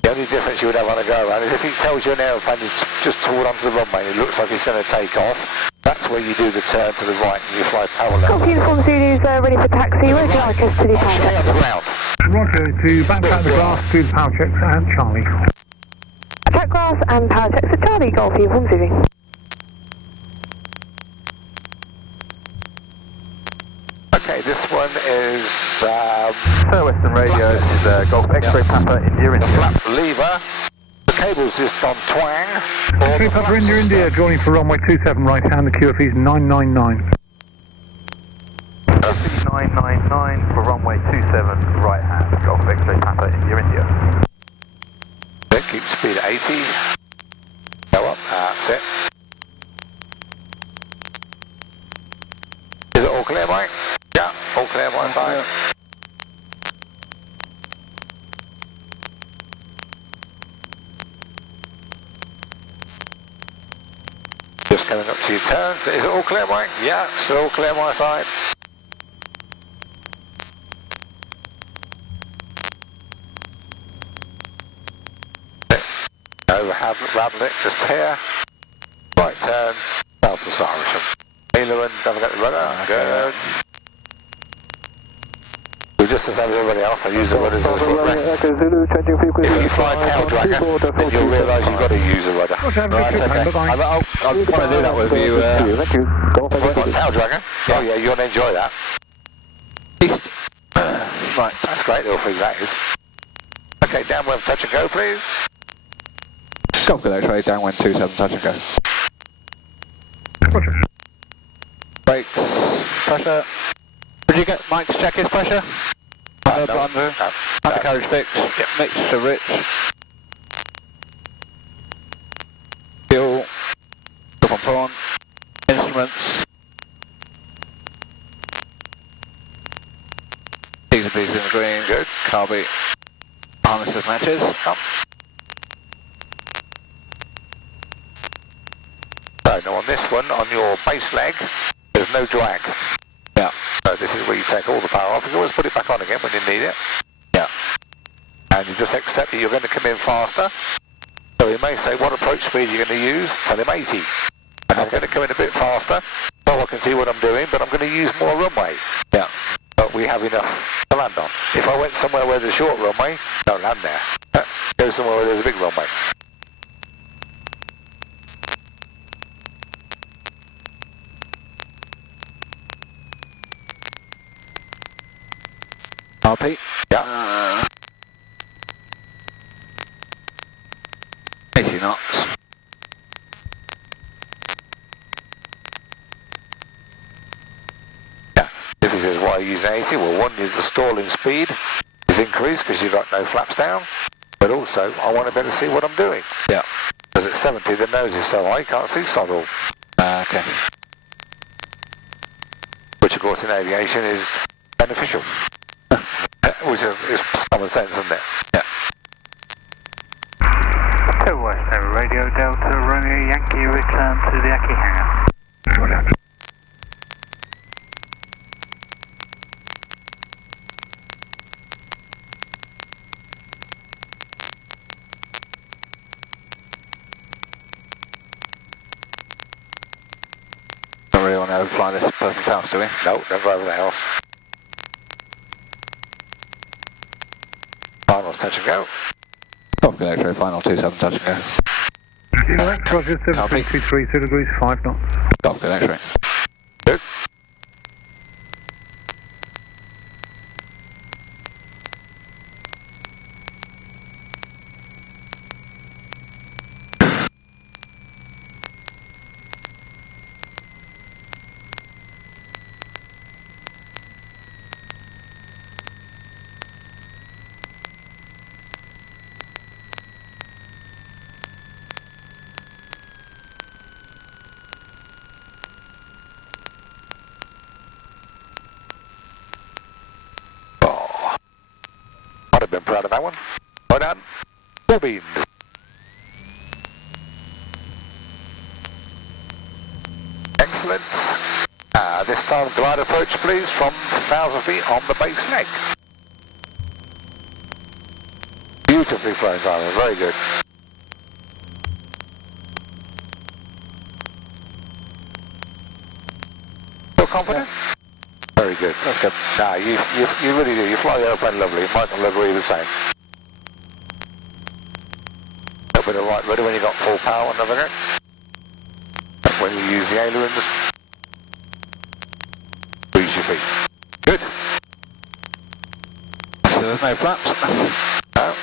The only difference you would have on a go around is if he tells you an aeroplane is just toward onto the runway and it looks like it's going to take off, that's where you do the turn to the right and you fly parallel. Golf Uniform Zulu's ready for taxi. Where would you like us to do power Stay on checks? the ground. Roger, to backtrack the grass, do the power checks and Charlie. Track grass and power checks at Charlie, Golf Uniform Zulu. Okay, this one is Sir Western Radio, this is Golf X-ray Papa India India. flap lever. The cable's just gone twang. X-ray Papa India, joining for runway 27 right hand, the QFE is 999. 999 for runway 27 right hand, Golf X-ray Papa India India. Okay, keep speed at 80. Go up, that's it. Is it all clear, Mike? Yeah, all clear my side. Just coming up to your turn. Is it all clear, Mike? Yeah, it's all clear my side. Rattle it, just here. Right turn, south of Irish. Aileron, don't forget the rudder. Good. So just as everybody else, I use the rudders as a rest. If you fly tail dragger, then you'll realise you've got to use a rudder. Right, okay. I'll want to do that with you. Tail dragger? Oh yeah, you'll enjoy that. Right, that's great little thing that is. Okay, downwind touch and go, please. Golf Kilo X-ray, downwind 27, touch and go. Roger. Brakes, pressure. Did you get Mike to check his pressure? Undercarriage fixed, Yep. mixture rich. Fuel, up on prawn, instruments. T's and B's in the green, good. Carby, harnesses matches. Up. So now on this one, on your base leg, there's no drag. Yeah. So this is where you take all the power off. You can always put it back on again when you need it. Yeah. And you just accept that you're going to come in faster. So he may say, what approach speed you're going to use? Tell him 80. And I'm going to come in a bit faster, so I can see what I'm doing, but I'm going to use more runway. Yeah. But we have enough to land on. If I went somewhere where there's a short runway, don't land there. Go somewhere where there's a big runway. RP? Yeah. 80 knots. Yeah. If he says, why are you using 80? Well, one is the stalling speed is increased because you've got no flaps down. But also, I want to be able to see what I'm doing. Yeah. Because at 70, the nose is so high, you can't see sod all. Okay. Which, of course, in aviation is beneficial. Which is common sense, isn't it? Yeah. To Western Radio Delta Romeo Yankee, return to the Aki hangar. Don't really want to overfly this person's house, do we? No, don't go over the house. Final touch and go. Golf Kilo X-ray, final 27, touch and go. Roger, 7323, 2 degrees, 5 knots. Golf Kilo X-ray. Good. I'd have been proud of that one. Well done. 4 beans. Excellent. This time glide approach please from 1,000 feet on the base leg. Beautifully flown, Simon, very good. Feel confident? Very good. That's good. No, you really do. You fly the aeroplane lovely. Michael will agree the same. A little bit of right rudder when you got full power on the go. When you use the ailerons, breeze your feet. Good. So there's no flaps? No.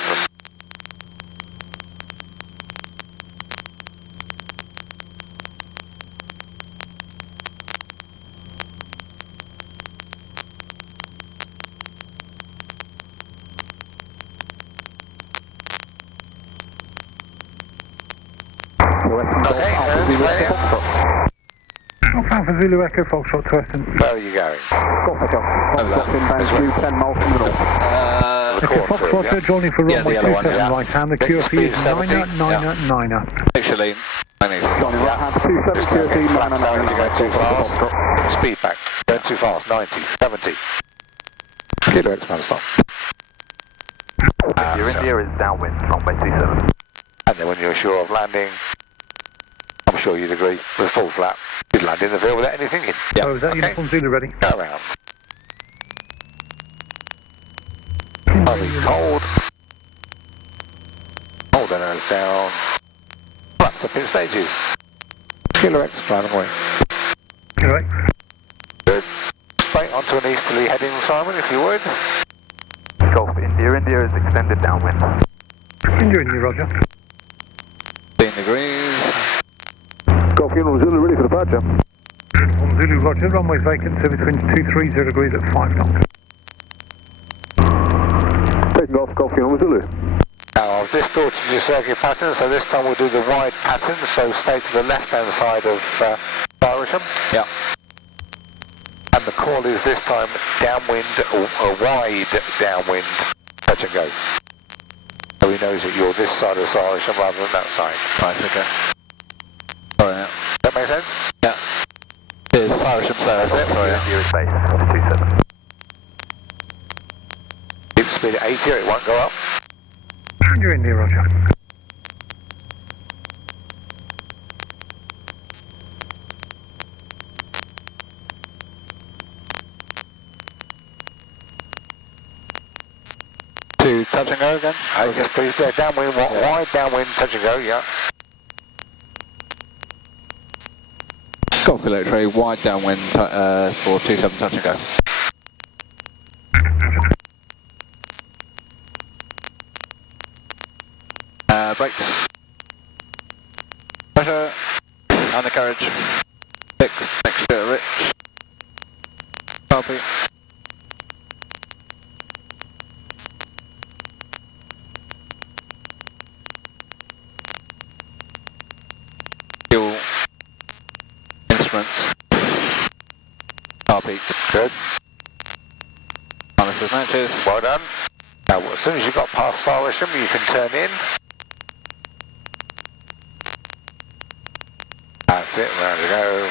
Alpha Zulu Echo Foxtrot to Western. Where are you going? Golf Echo. Foxtrot inbound to 10 miles from the north. Echo Foxtrot joining for runway 27 right hand. The QFE is 9er. Actually, Johnny right hand 27, QFE 9er. Too fast. Speed back. Going too fast. 90, 70. Kilo X man stop. Your India is downwind, runway 27. And then when you're sure of landing, I'm sure you'd agree, with full flap, you'd land in the field without any thinking. Yeah. Oh, is that uniform Zulu ready? Go around. Probably cold. Hold the nose down. Flaps up in stages. Kilo X planning away. Correct. Good. Straight onto an easterly heading, Simon, if you would. Golf India is extended downwind. India, Roger. 15 degrees. Golf Uniform Zulu ready for departure. On Zulu Roger, runway vacant, service winds 230 degrees at 5 knots. Taking off Golf Uniform Zulu. Now I've distorted your circuit pattern, so this time we'll do the wide pattern, so stay to the left-hand side of Irisham. Yeah. And the call is this time downwind, or wide downwind, touch and go. So he knows that you're this side of Irisham rather than that side. Right, okay. Alright. That make sense? Yeah. Here's Irisham, so that's it for you. India is base, 27. Keep the speed at 80 or it won't go up. You're India, Roger. To touch and go again? Yes, please. There, downwind, wide downwind, touch and go, yeah. Golf Electro, wide downwind for 27 touch and go. Brakes. Pressure. Undercarriage. 6. Next to rich. Copy. Fuel. Instruments. Copy. Good. Harnesses matches. Well done. Now, as soon as you got past Irisham, you can turn in. That's it, round to go.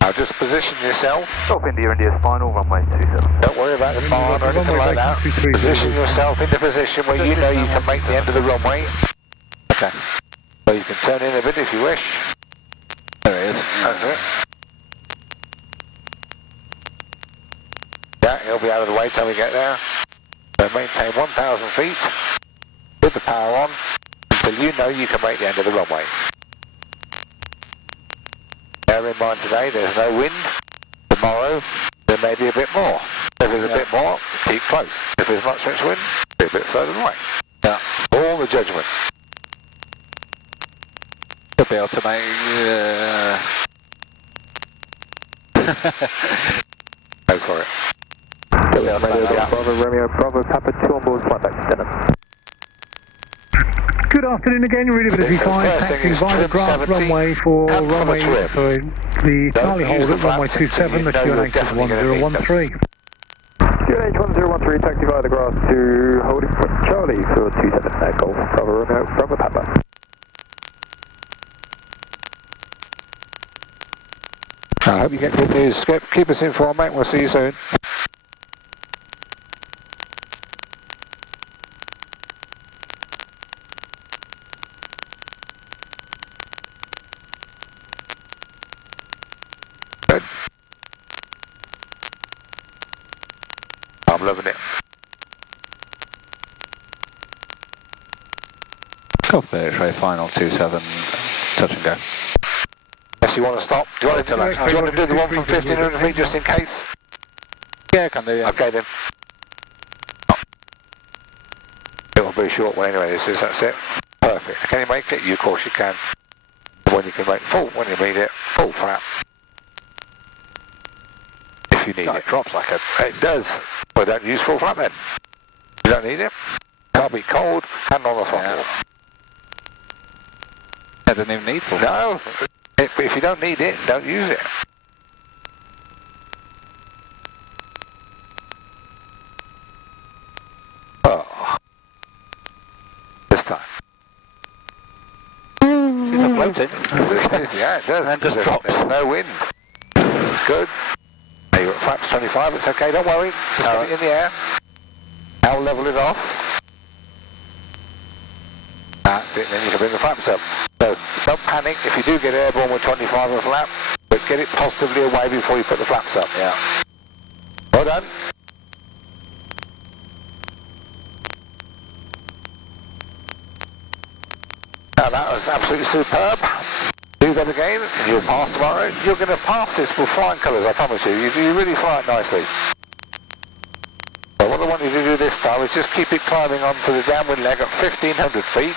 Now just position yourself. Golf India final, runway 27. Don't worry about the barn or anything like that. Position yourself into position where you know you can make the end of the runway. Okay. So you can turn in a bit if you wish. There it is. That's it. Yeah, he'll be out of the way till we get there. So maintain 1,000 feet with the power on until you know you can make the end of the runway. Bear in mind today there's no wind. Tomorrow there may be a bit more. If there's a bit more, keep close. If there's not so much wind, be a bit further away. Yeah. All the judgment. Should be able to make... Go for it. Bravo, Romeo, Bravo, Papa, 2 on board, flight back to Denham. Good afternoon again, you're ready for the design, taxiing via the grass runway for runway, sorry, the Charlie hold at runway 27, the QNH is 1013. QNH 1013, taxi via the grass to holding front Charlie for 27, Golf, Bravo, Romeo, Bravo, Papa. I hope you get good news, Skip. Keep us informed, mate. We'll see you soon. Good. I'm loving it. Golf Bay X-ray final 27, touch and go. Yes, you want to stop? Do you want to do the one from 1500 feet just in case? Yeah, can do, yeah. Okay then. It'll be a short one anyway, this is, that's it. Perfect. Can you make it? You, of course you can. When you can make full, when you need it, full flap. If you need it. It drops like a... It does. Well, don't use full flap then. You don't need it. Can't be cold, hand on the throttle. Yeah. I don't even need full. No. But if you don't need it, don't use it. Oh. This time. She's floating. It is, yeah, it does. And just drops. There's no wind. Good. Now you're at flaps 25, it's okay, don't worry. Just get it in the air. I'll level it off. That's it, then you can bring the flaps up. So, don't panic if you do get airborne with 25 on a flap, but get it positively away before you put the flaps up. Yeah. Well done. Now that was absolutely superb. Do that again, and you'll pass tomorrow. You're going to pass this with flying colours, I promise you. You really fly it nicely. So what I want you to do this time is just keep it climbing onto the downwind leg at 1500 feet.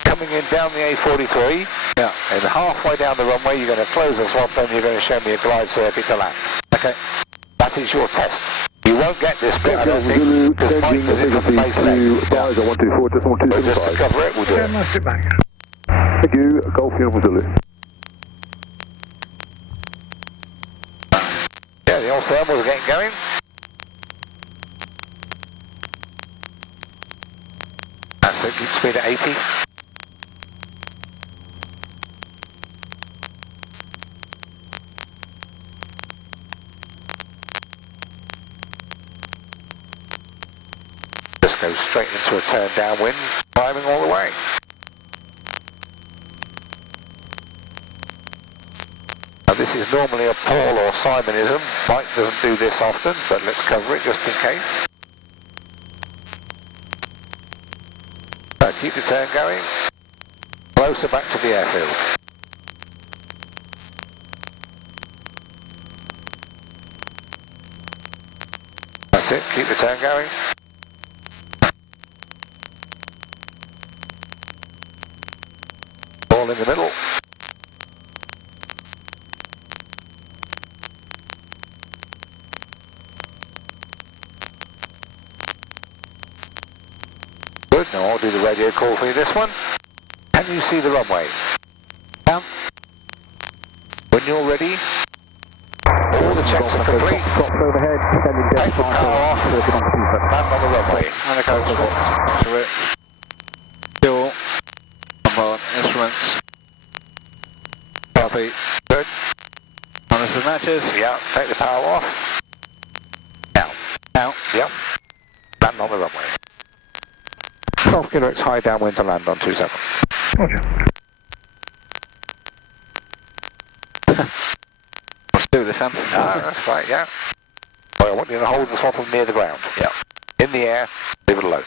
Coming in down the A43, yeah, and halfway down the runway you're going to close the swamp and you're going to show me a glide circuit to land. Okay, that is your test. You won't get this bit, I don't think, because Mike does it from the base leg. But just to cover it, we'll do it. Sit back. Thank you, Golf Uniform Zulu. Yeah, the old thermals are getting going. That's it, keep speed at 80. Just go straight into a turn downwind, climbing all the way. Now this is normally a Paul or Simonism. Mike doesn't do this often, but let's cover it just in case. So keep the turn going, closer back to the airfield. That's it, keep the turn going. Ball in the middle. Good, now I'll do the radio call for you this one. Can you see the runway? Down. When you're ready, all the checks are complete. Drops overhead, descending down. Take the power off, land on the runway. And a go to it. Fuel. Component, instruments. Copy. Good. Harness and matches. Yeah, take the power off. Now. Now. Yep. Land on the runway. Golf Kilo X high downwind to land on 27. Roger. Let's do this, Sam. Ah, that's right, yeah. Well, I want you to hold the throttle near the ground. Yeah. In the air, leave it alone.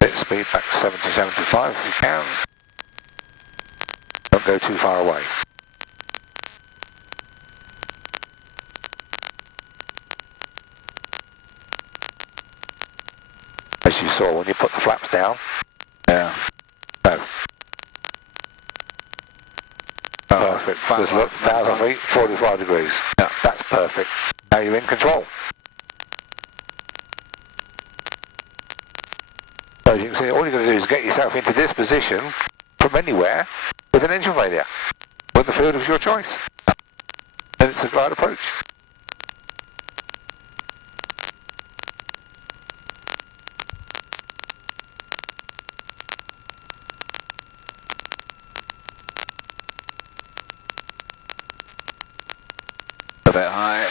Bit speed back to 70, 75 if you can. Don't go too far away. As you saw when you put the flaps down. Yeah. No. Perfect. Just look, 1,000 feet, 45 degrees. Yeah, that's perfect. Now you're in control. So as you can see, all you're going to do is get yourself into this position from anywhere with an engine failure, with the field of your choice. Then it's a glide approach. bit high.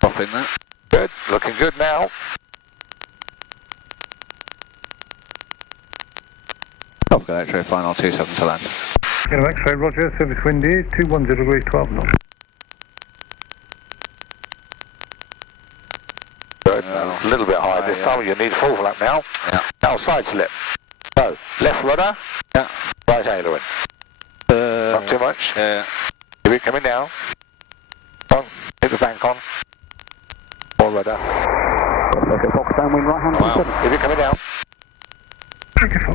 Dropping that. Good, looking good now. Top Go X-ray final 27 to land. Kilo X-ray, roger, service wind is 210 degrees 12 knots. Good, a little bit high this time, you need full flap now. Yeah. Now side slip. So, left rudder, yeah. Right aileron. Not too much. Yeah. Keep it coming down. On, hit the bank on. More rudder. Okay, Fox downwind right hand. Wow. Keep it coming down.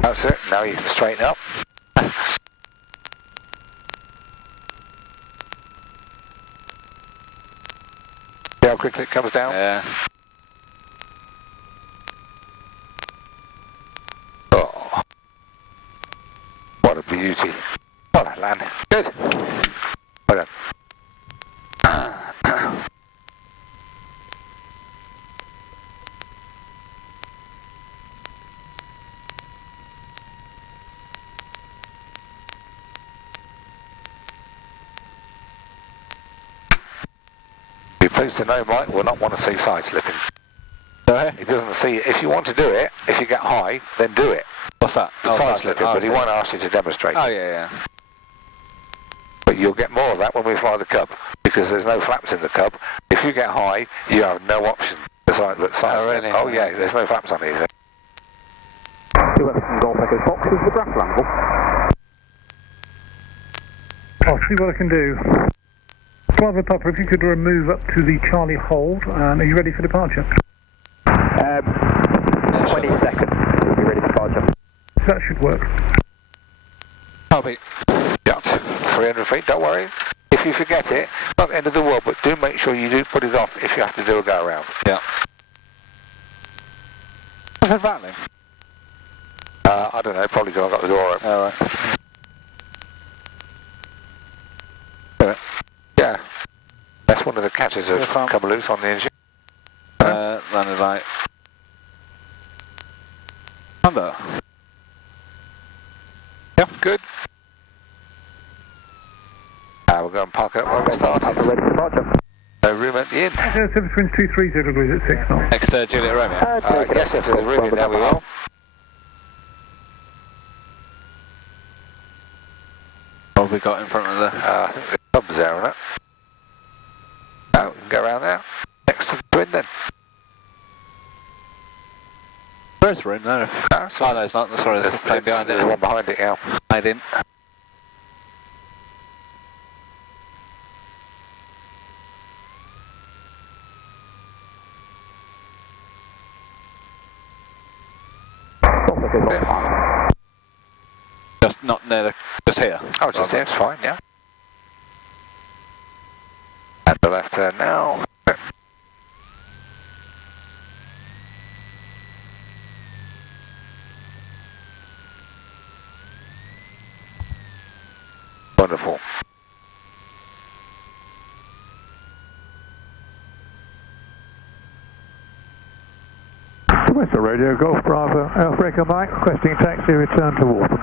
That's it, now you can straighten up. See how quickly it comes down? Yeah. Oh. What a beauty. Well done, land. Good. Well done. Be pleased to know Mike will not want to see side slipping. He doesn't see it. If you want to do it, if you get high, then do it. What's that? Side slipping, but he won't ask you to demonstrate. Oh, yeah. But you'll get more of that when we fly the Cub, because there's no flaps in the Cub. If you get high, you have no option to side slip. Really? Oh yeah, there's no flaps on either. 2 Everton Golf Echo Fox is the grapple angle. I'll see what I can do. Bravo Papa, if you could move up to the Charlie hold, and are you ready for departure? 20 seconds, we'll be ready for departure. That should work. Copy. Yeah, 300 feet, don't worry. If you forget it, not the end of the world, but do make sure you do put it off if you have to do a go around. Yeah. What's that rattling? I don't know, probably because I've got the door open. Oh, right. Yeah, that's one of the catches that's come loose on the engine. Landed light. Under. Yep, good. We'll go and park up where we started. Ready for departure. No room at the inn. Service wind 230 degrees at 6 knots. Next Juliet Romeo. Yes, if there's room in there, we will. What have we got in front of the... I think the Cub's there, isn't it? No, we can go around there. Next to the twin then. Where's the room? No. No, Oh, no, it's not. Sorry, there's a plane behind it. There's one behind it, yeah. I didn't. Just not near the... Just here. Oh, just there, it's fine, yeah. At the left turn now. Wonderful. Western Radio, Golf Bravo, Alpha Echo Mike, requesting taxi, return to Waltham.